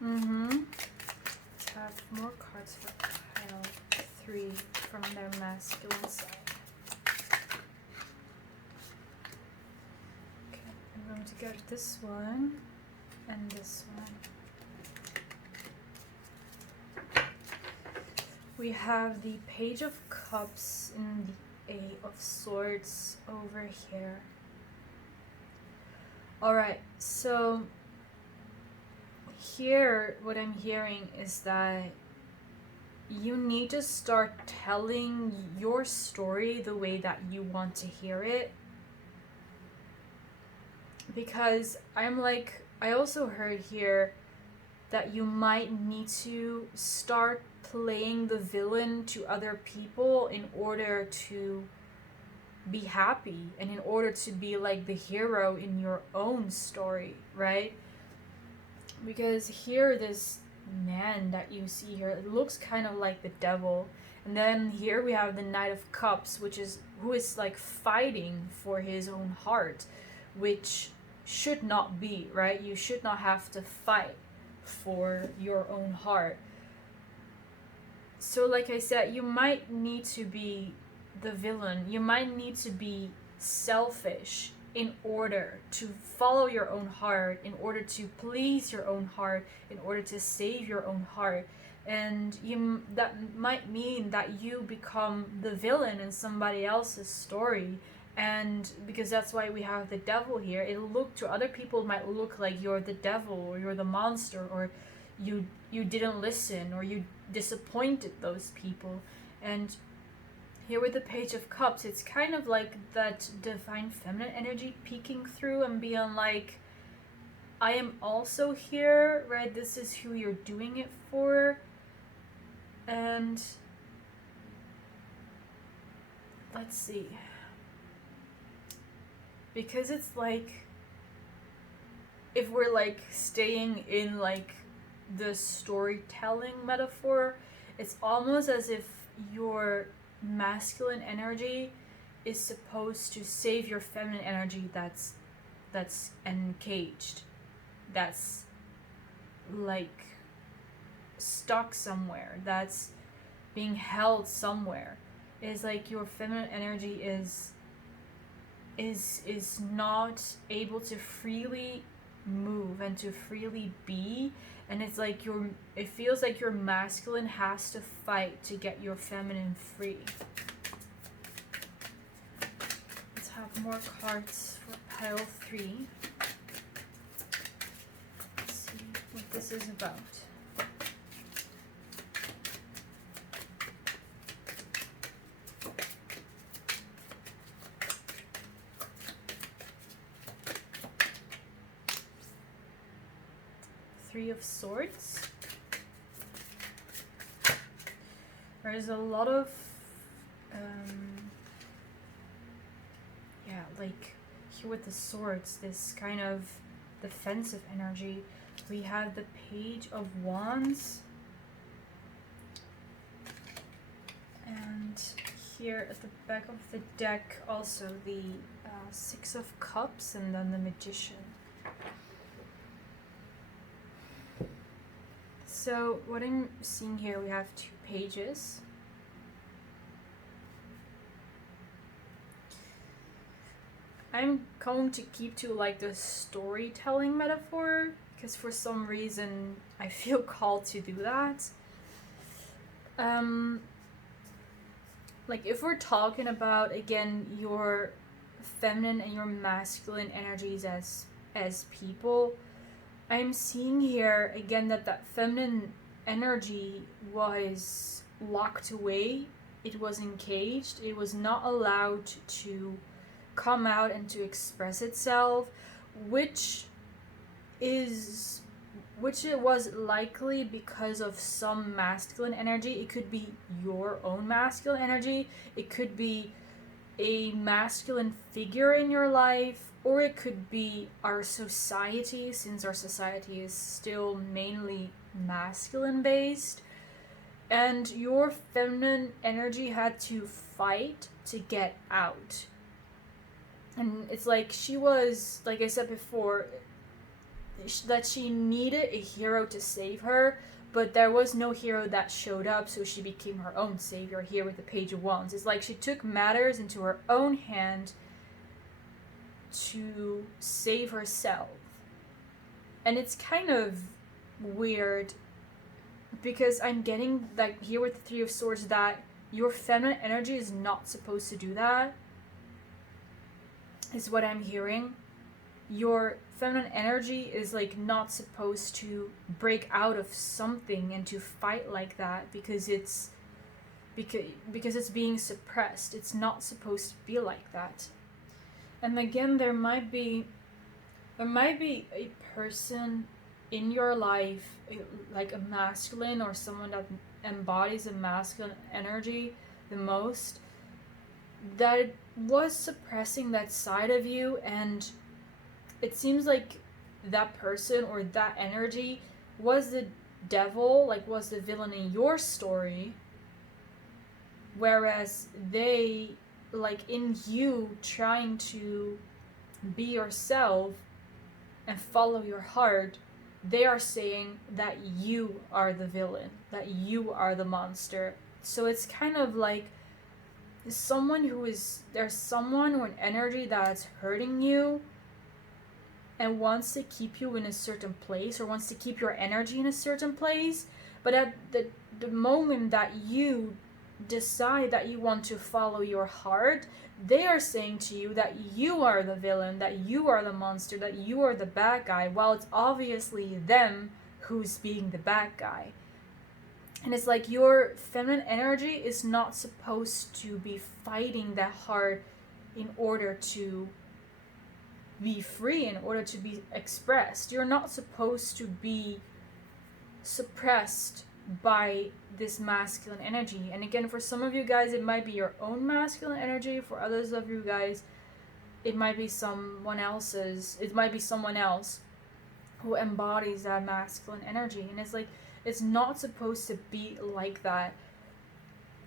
Let's have more cards for pile 3 from their masculine side. Okay, I'm going to get this one and this one. We have the Page of Cups and the 8 of Swords over here. Alright, so here what I'm hearing is that you need to start telling your story the way that you want to hear it. because I also heard here that you might need to start playing the villain to other people in order to be happy and in order to be like the hero in your own story, right? Because here, this man that you see here, it looks kind of like the devil. And then here we have the Knight of Cups, who is like fighting for his own heart, which should not be, right? You should not have to fight for your own heart. So like I said, you might need to be the villain. You might need to be selfish in order to follow your own heart, in order to please your own heart, in order to save your own heart. And that might mean that you become the villain in somebody else's story. And because that's why we have the devil here, to other people, it might look like you're the devil, or you're the monster, or you didn't listen, or you disappointed those people. And here with the Page of Cups, it's kind of like that divine feminine energy peeking through and being like, I am also here, right? This is who you're doing it for. And let's see. Because it's like, if we're like staying in like the storytelling metaphor, it's almost as if your masculine energy is supposed to save your feminine energy that's encaged, that's like stuck somewhere, that's being held somewhere. It's like your feminine energy is not able to freely move and to freely be, and it's like it feels like your masculine has to fight to get your feminine free. Let's have more cards for pile 3. Let's see what this is about. Three of Swords. There's a lot of like here with the swords, this kind of defensive energy. We have the Page of Wands, and here at the back of the deck also the Six of Cups, and then the Magician. So what I'm seeing here, we have 2 pages. I'm going to keep to like the storytelling metaphor, because for some reason I feel called to do that. Like if we're talking about, again, your feminine and your masculine energies as people, I'm seeing here again that feminine energy was locked away. It was encaged. It was not allowed to come out and to express itself, which it was likely because of some masculine energy. It could be your own masculine energy. It could be a masculine figure in your life, or it could be our society, since our society is still mainly masculine based, and your feminine energy had to fight to get out. And it's like she was, like I said before, that she needed a hero to save her, but there was no hero that showed up, so she became her own savior here with the Page of Wands. It's like she took matters into her own hand to save herself. And it's kind of weird, because I'm getting like here with the Three of Swords that your feminine energy is not supposed to do that, is what I'm hearing. Your feminine energy is like not supposed to break out of something and to fight like that, because it's being suppressed. It's not supposed to be like that. And again, there might be there might be a person in your life, like a masculine or someone that embodies a masculine energy the most, that was suppressing that side of you, and it seems like that person or that energy was the devil, like was the villain in your story, whereas they, like in you trying to be yourself and follow your heart, they are saying that you are the villain, that you are the monster. So it's kind of like there's someone or an energy that's hurting you and wants to keep you in a certain place, or wants to keep your energy in a certain place. But at the moment that you decide that you want to follow your heart, they are saying to you that you are the villain, that you are the monster, that you are the bad guy, while it's obviously them who's being the bad guy. And it's like your feminine energy is not supposed to be fighting that hard in order to be free, in order to be expressed. You're not supposed to be suppressed by this masculine energy. And again, for some of you guys, it might be your own masculine energy. For others of you guys, it might be someone else who embodies that masculine energy. And it's like, it's not supposed to be like that.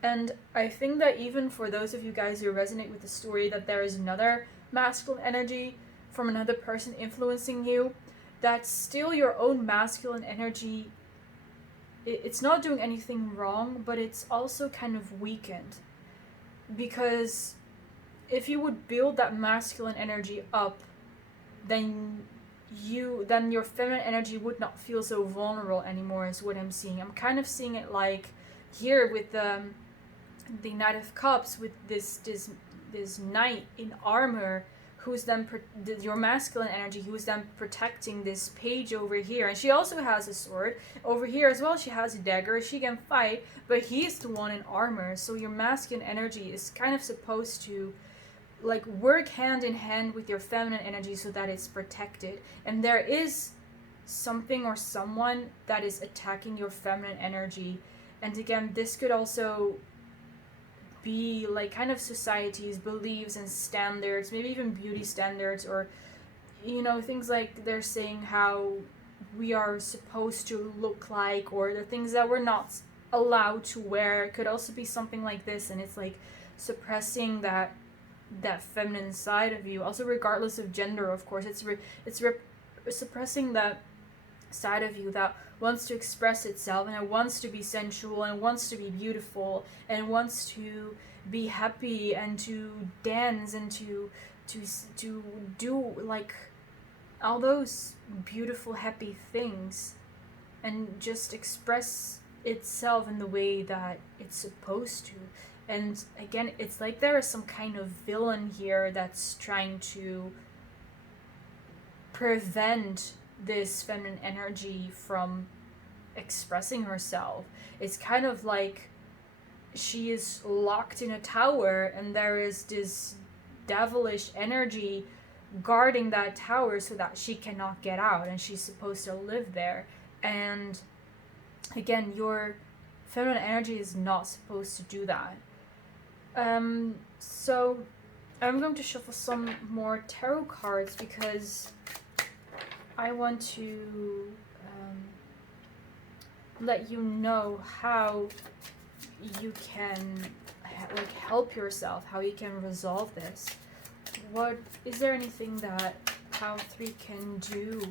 And I think that even for those of you guys who resonate with the story that there is another masculine energy from another person influencing you, that's still your own masculine energy. It's not doing anything wrong, but it's also kind of weakened. Because if you would build that masculine energy up, then your feminine energy would not feel so vulnerable anymore, is what I'm seeing. I'm kind of seeing it like here with the Knight of Cups, with this knight in armor, who's then your masculine energy, who's then protecting this page over here. And she also has a sword over here as well. She has a dagger, she can fight, but he's the one in armor. So your masculine energy is kind of supposed to like work hand in hand with your feminine energy so that it's protected. And there is something or someone that is attacking your feminine energy. And again, this could also be like kind of society's beliefs and standards, maybe even beauty standards, or things like they're saying how we are supposed to look like, or the things that we're not allowed to wear. It could also be something like this, and it's like suppressing that feminine side of you, also regardless of gender, of course. It's suppressing that side of you that wants to express itself, and it wants to be sensual, and wants to be beautiful, and wants to be happy, and to dance, and to do like all those beautiful happy things, and just express itself in the way that it's supposed to. And again, it's like there is some kind of villain here that's trying to prevent this feminine energy from expressing herself. It's kind of like she is locked in a tower, and there is this devilish energy guarding that tower so that she cannot get out, and she's supposed to live there. And again, your feminine energy is not supposed to do that. So I'm going to shuffle some more tarot cards because I want to let you know how you can help yourself, how you can resolve this. What is there anything that Pile 3 can do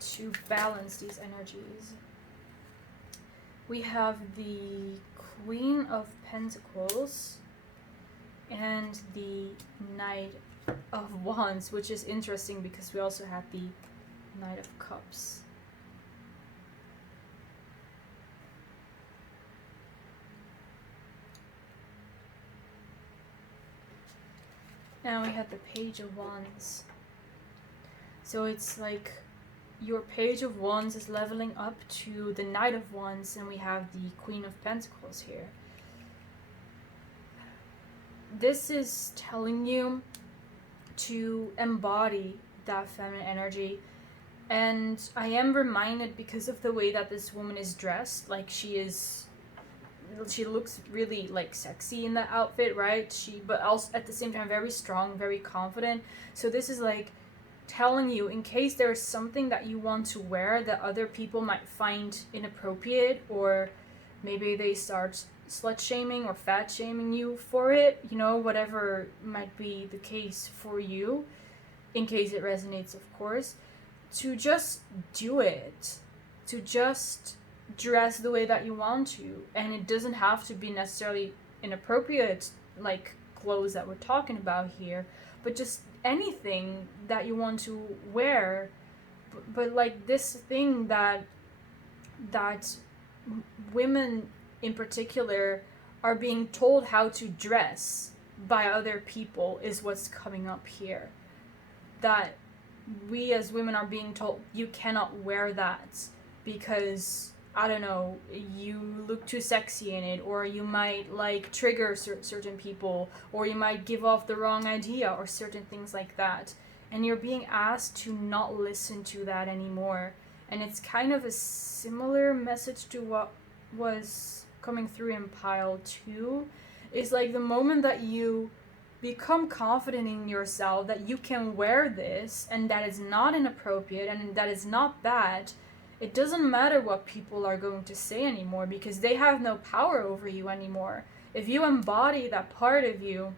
to balance these energies? We have the Queen of Pentacles and the Knight of Wands, which is interesting because we also have the Knight of Cups. Now we have the Page of Wands. So it's like your Page of Wands is leveling up to the Knight of Wands, and we have the Queen of Pentacles here. This is telling you to embody that feminine energy. And I am reminded, because of the way that this woman is dressed, like she looks really like sexy in that outfit, right? But also at the same time very strong, very confident. So this is like telling you, in case there's something that you want to wear that other people might find inappropriate, or maybe they start slut shaming or fat shaming you for it, you know, whatever might be the case for you, in case it resonates, of course, to just do it, to just dress the way that you want to. And it doesn't have to be necessarily inappropriate, like clothes that we're talking about here, but just anything that you want to wear. But like this thing that women in particular are being told how to dress by other people is what's coming up here. That we as women are being told, you cannot wear that because, I don't know, you look too sexy in it, or you might like trigger certain people, or you might give off the wrong idea, or certain things like that. And you're being asked to not listen to that anymore. And it's kind of a similar message to what was coming through in pile 2. It's like the moment that you become confident in yourself that you can wear this and that is not inappropriate and that is not bad, it doesn't matter what people are going to say anymore, because they have no power over you anymore. If you embody that part of you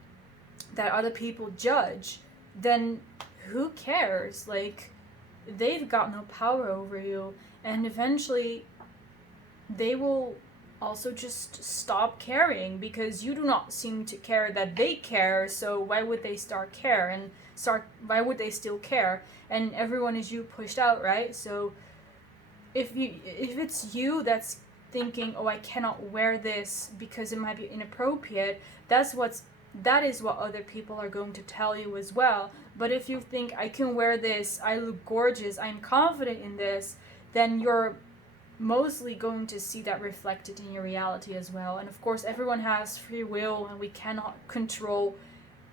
that other people judge, then who cares? Like, they've got no power over you, and eventually they will also just stop caring, because you do not seem to care that they care. So why would they why would they still care? And everyone is you pushed out, right? So if it's you that's thinking, oh, I cannot wear this because it might be inappropriate, that is what other people are going to tell you as well. But if you think, I can wear this, I look gorgeous, I'm confident in this, then you're mostly going to see that reflected in your reality as well. And of course, everyone has free will, and we cannot control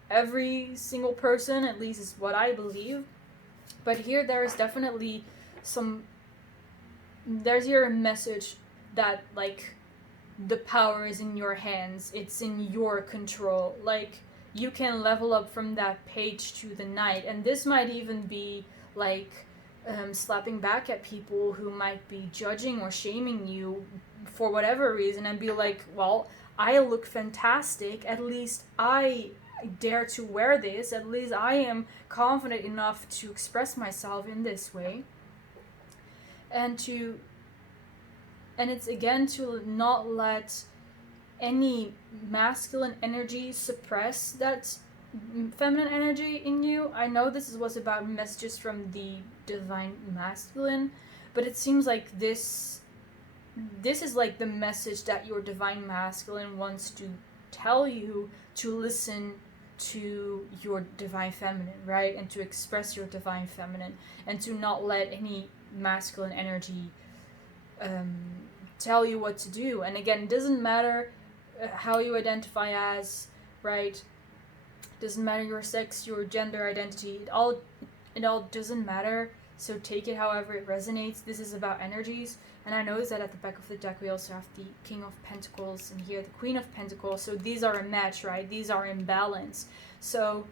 every single person, at least is what I believe. But here there is definitely there's your message that, like, the power is in your hands, it's in your control. Like, you can level up from that page to the night. And this might even be like slapping back at people who might be judging or shaming you for whatever reason, and be like, well, I look fantastic, at least I dare to wear this, at least I am confident enough to express myself in this way. And it's again to not let any masculine energy suppress that feminine energy in you. I know this was about messages from the divine masculine, but it seems like this is like the message that your divine masculine wants to tell you, to listen to your divine feminine, right? And to express your divine feminine, and to not let any masculine energy tell you what to do. And again, it doesn't matter how you identify as, right? Doesn't matter your sex, your gender identity, it all doesn't matter. So take it however it resonates. This is about energies. And I noticed that at the back of the deck we also have the King of Pentacles, and here the Queen of Pentacles. So these are a match, right? These are in balance. So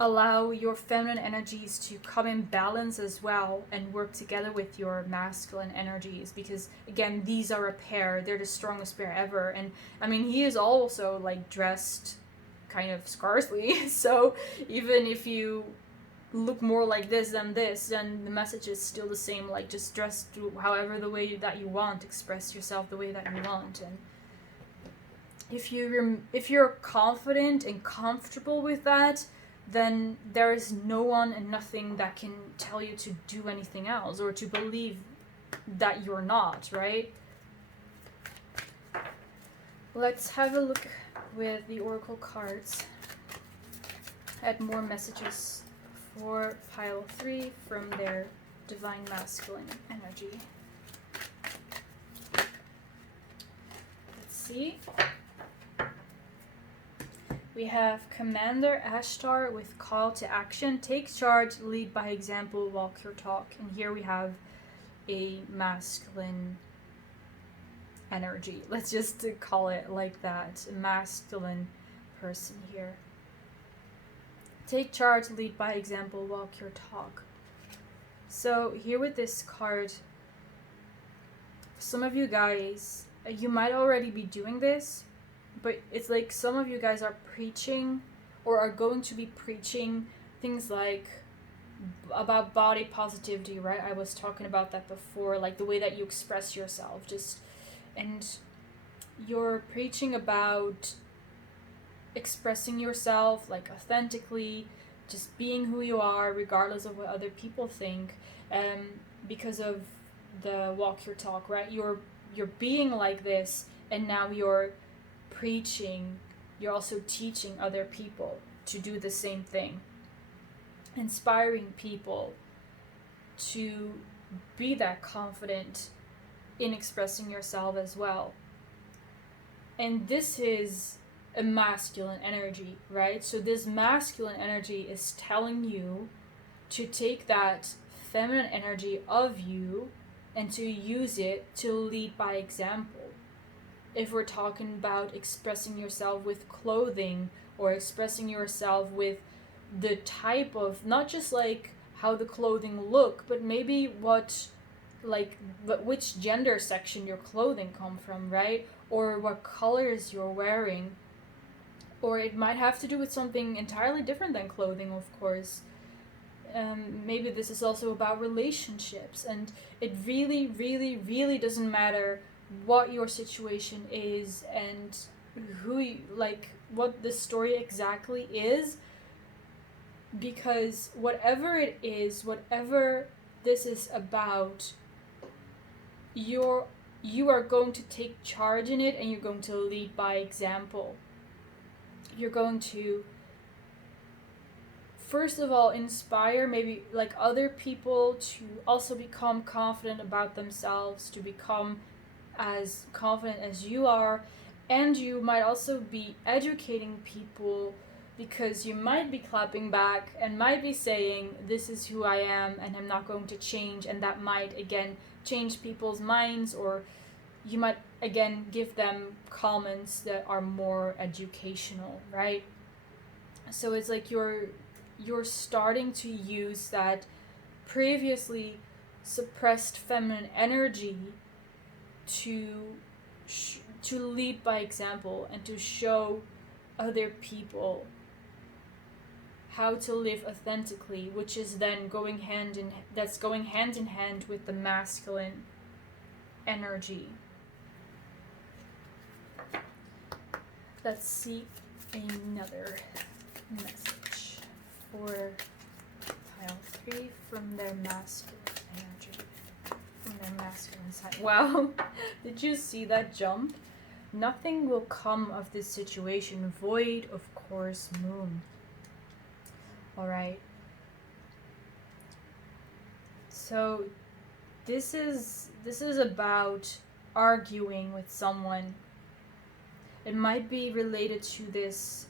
allow your feminine energies to come in balance as well, and work together with your masculine energies, because again, these are a pair. They're the strongest pair ever. And I mean, he is also like dressed kind of scarcely, so even if you look more like this than this, then the message is still the same. Like, just dress however the way that you want, express yourself the way that you want. And if you're confident and comfortable with that, then there is no one and nothing that can tell you to do anything else, or to believe that you're not, right? Let's have a look with the Oracle cards at more messages for pile 3 from their divine masculine energy. Let's see. We have Commander Ashtar with call to action. Take charge, lead by example, walk your talk. And here we have a masculine energy. Let's just call it like that. A masculine person here. Take charge, lead by example, walk your talk. So here with this card, some of you guys, you might already be doing this, but it's like some of you guys are preaching or are going to be preaching things like about body positivity, right? I was talking about that before, like the way that you express yourself, and you're preaching about expressing yourself like authentically, just being who you are regardless of what other people think, because of the walk your talk, right? You're being like this, and now you're preaching, you're also teaching other people to do the same thing, inspiring people to be that confident in expressing yourself as well. And this is a masculine energy, right? So this masculine energy is telling you to take that feminine energy of you and to use it to lead by example. If we're talking about expressing yourself with clothing or expressing yourself with the type of, not just like how the clothing look, but maybe which gender section your clothing come from, right? Or what colors you're wearing. Or it might have to do with something entirely different than clothing, of course. Maybe this is also about relationships, and it really, really, really doesn't matter what your situation is and what the story exactly is, because whatever it is, whatever this is about, you are going to take charge in it, and you're going to lead by example. You're going to, first of all, inspire maybe like other people to also become confident about themselves, to become as confident as you are. And you might also be educating people, because you might be clapping back and might be saying, this is who I am and I'm not going to change, and that might again change people's minds, or you might again give them comments that are more educational, right? So it's like you're starting to use that previously suppressed feminine energy to lead by example and to show other people how to live authentically, which is then going hand in hand with the masculine energy. Let's see another message for pile 3 from their masculine energy, from their masculine side. Wow, did you see that jump? Nothing will come of this situation, void of course moon. Alright. So this is about arguing with someone. It might be related to this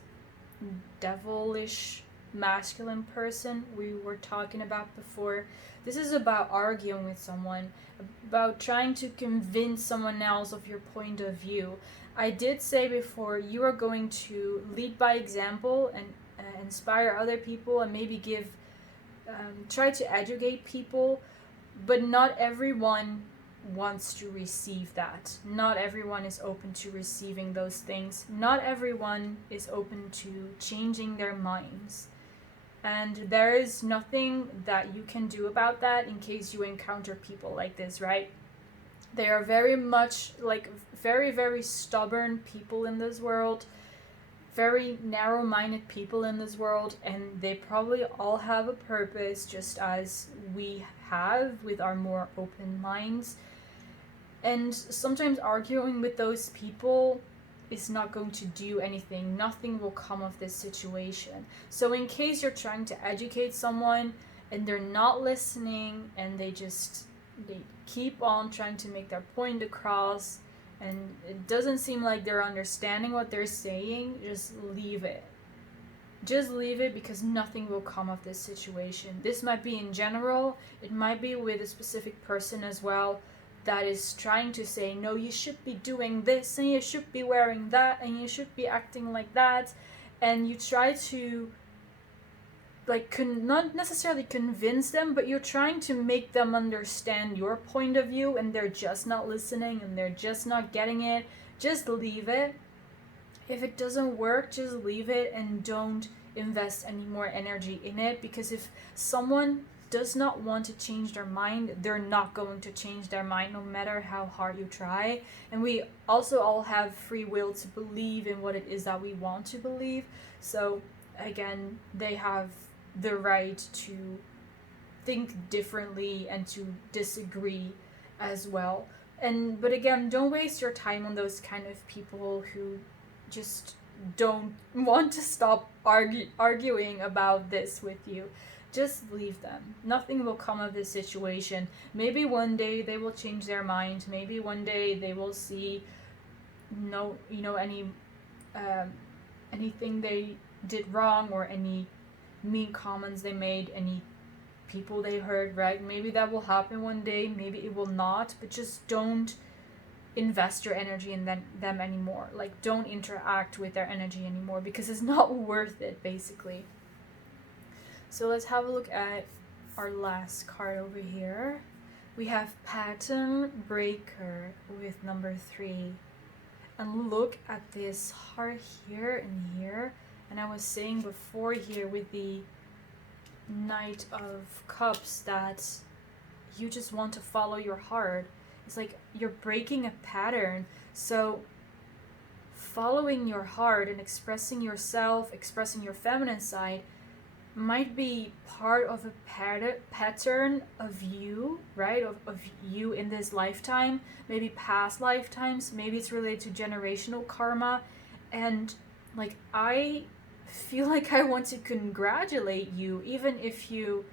devilish masculine person we were talking about before. This is about arguing with someone, about trying to convince someone else of your point of view. I did say before, you are going to lead by example and inspire other people, and maybe try to educate people, but not everyone wants to receive that. Not everyone is open to receiving those things. Not everyone is open to changing their minds. And there is nothing that you can do about that in case you encounter people like this, right? They are very much very, very stubborn people in this world, very narrow-minded people in this world, and they probably all have a purpose, just as we have with our more open minds. And sometimes arguing with those people is not going to do anything. Nothing will come of this situation. So in case you're trying to educate someone and they're not listening, and they keep on trying to make their point across, and it doesn't seem like they're understanding what they're saying, just leave it. just leave it, because nothing will come of this situation. This might be in general, it might be with a specific person as well, that is trying to say, no, you should be doing this, and you should be wearing that, and you should be acting like that. And you try to, like, not necessarily convince them, but you're trying to make them understand your point of view, and they're just not listening, and they're just not getting it. Just leave it. If it doesn't work, just leave it, and don't invest any more energy in it, because if someone does not want to change their mind, they're not going to change their mind no matter how hard you try. And we also all have free will to believe in what it is that we want to believe. So again, they have the right to think differently and to disagree as well. But again, don't waste your time on those kind of people who just don't want to stop arguing about this with you. Just leave them. Nothing will come of this situation. Maybe one day they will change their mind. Maybe one day they will see anything they did wrong, or any mean comments they made, any people they hurt, right? Maybe that will happen one day, maybe it will not, but just don't invest your energy in them anymore. Like, don't interact with their energy anymore, because it's not worth it, basically. So let's have a look at our last card over here. We have Pattern Breaker with number 3. And look at this heart here and here. And I was saying before here with the Knight of Cups that you just want to follow your heart. It's like you're breaking a pattern. So following your heart and expressing yourself, expressing your feminine side, might be part of a pattern of you, right? Of you in this lifetime, maybe past lifetimes, maybe it's related to generational karma. And like, I feel like I want to congratulate you, even if you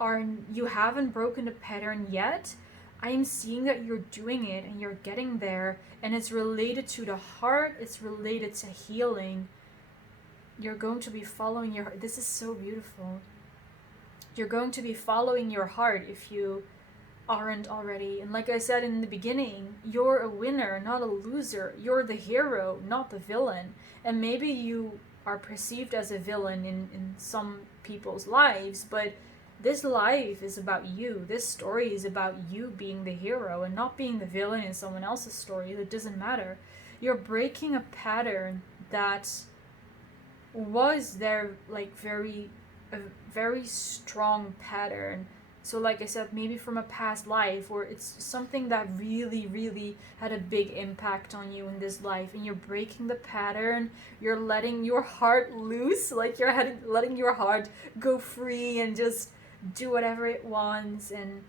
haven't broken the pattern yet. I'm seeing that you're doing it and you're getting there, and it's related to the heart, it's related to healing. You're going to be following your heart. This is so beautiful. You're going to be following your heart if you aren't already. And like I said in the beginning, you're a winner, not a loser. You're the hero, not the villain. And maybe you are perceived as a villain in some people's lives, but this life is about you. This story is about you being the hero and not being the villain in someone else's story. It doesn't matter. You're breaking a pattern that was there, like a very strong pattern. So like I said, maybe from a past life, or it's something that really, really had a big impact on you in this life, and you're breaking the pattern. You're letting your heart loose, like you're letting your heart go free and just do whatever it wants, and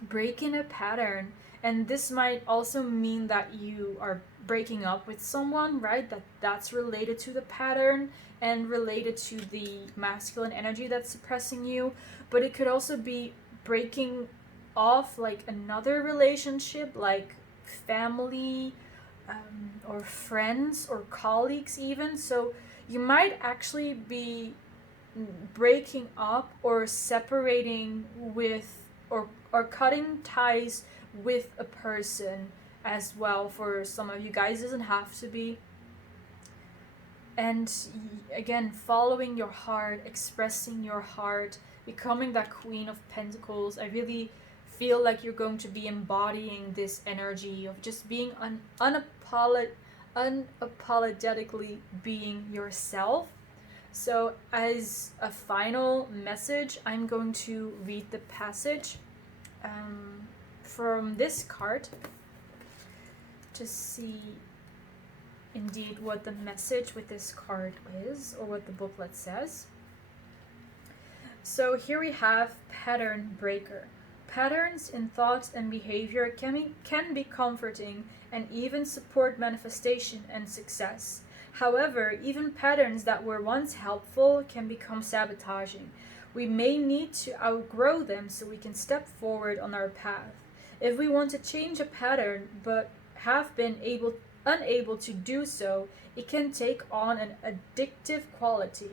breaking a pattern. And this might also mean that you are breaking up with someone, right? That's related to the pattern and related to the masculine energy that's suppressing you. But it could also be breaking off like another relationship, like family, or friends or colleagues even. So you might actually be breaking up or separating with, or cutting ties with a person as well. For some of you guys, it doesn't have to be. And again, following your heart, expressing your heart, becoming that Queen of Pentacles. I really feel like you're going to be embodying this energy of just being unapologetically being yourself. So as a final message, I'm going to read the passage from this card to see indeed what the message with this card is, or what the booklet says. So here we have Pattern Breaker. Patterns in thoughts and behavior can be comforting and even support manifestation and success. However, even patterns that were once helpful can become sabotaging. We may need to outgrow them so we can step forward on our path. If we want to change a pattern but have been able unable to do so, it can take on an addictive quality.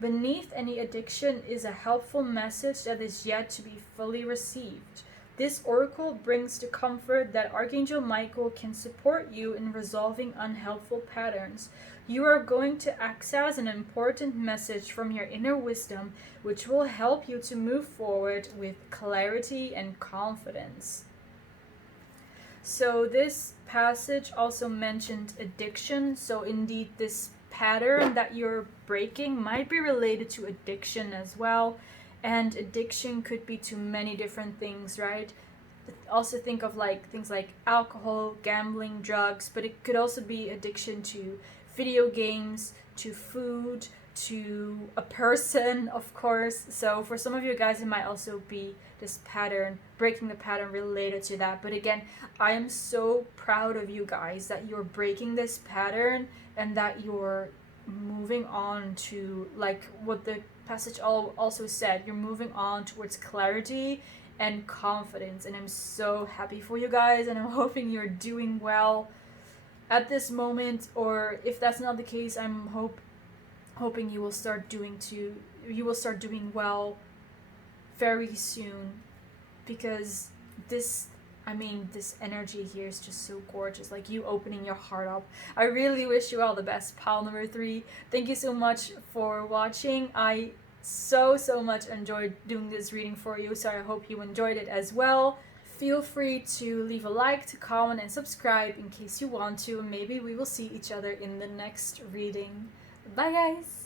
Beneath any addiction is a helpful message that is yet to be fully received. This oracle brings the comfort that Archangel Michael can support you in resolving unhelpful patterns. You are going to access an important message from your inner wisdom, which will help you to move forward with clarity and confidence. So this passage also mentioned addiction. So indeed, this pattern that you're breaking might be related to addiction as well. And addiction could be to many different things, right? Also think of like things like alcohol, gambling, drugs, but it could also be addiction to video games, to food, to a person, of course. So for some of you guys, it might also be this pattern, breaking the pattern related to that. But again, I am so proud of you guys that you're breaking this pattern and that you're moving on to, like what the passage also said, you're moving on towards clarity and confidence. And I'm so happy for you guys, and I'm hoping you're doing well at this moment. Or if that's not the case, I'm hoping you will start doing well very soon, because this energy here is just so gorgeous, like you opening your heart up. I really wish you all the best, pile number 3. Thank you so much for watching. I so much enjoyed doing this reading for you, so I hope you enjoyed it as well. Feel free to leave a like, to comment, and subscribe in case you want to, and maybe we will see each other in the next reading. Bye guys!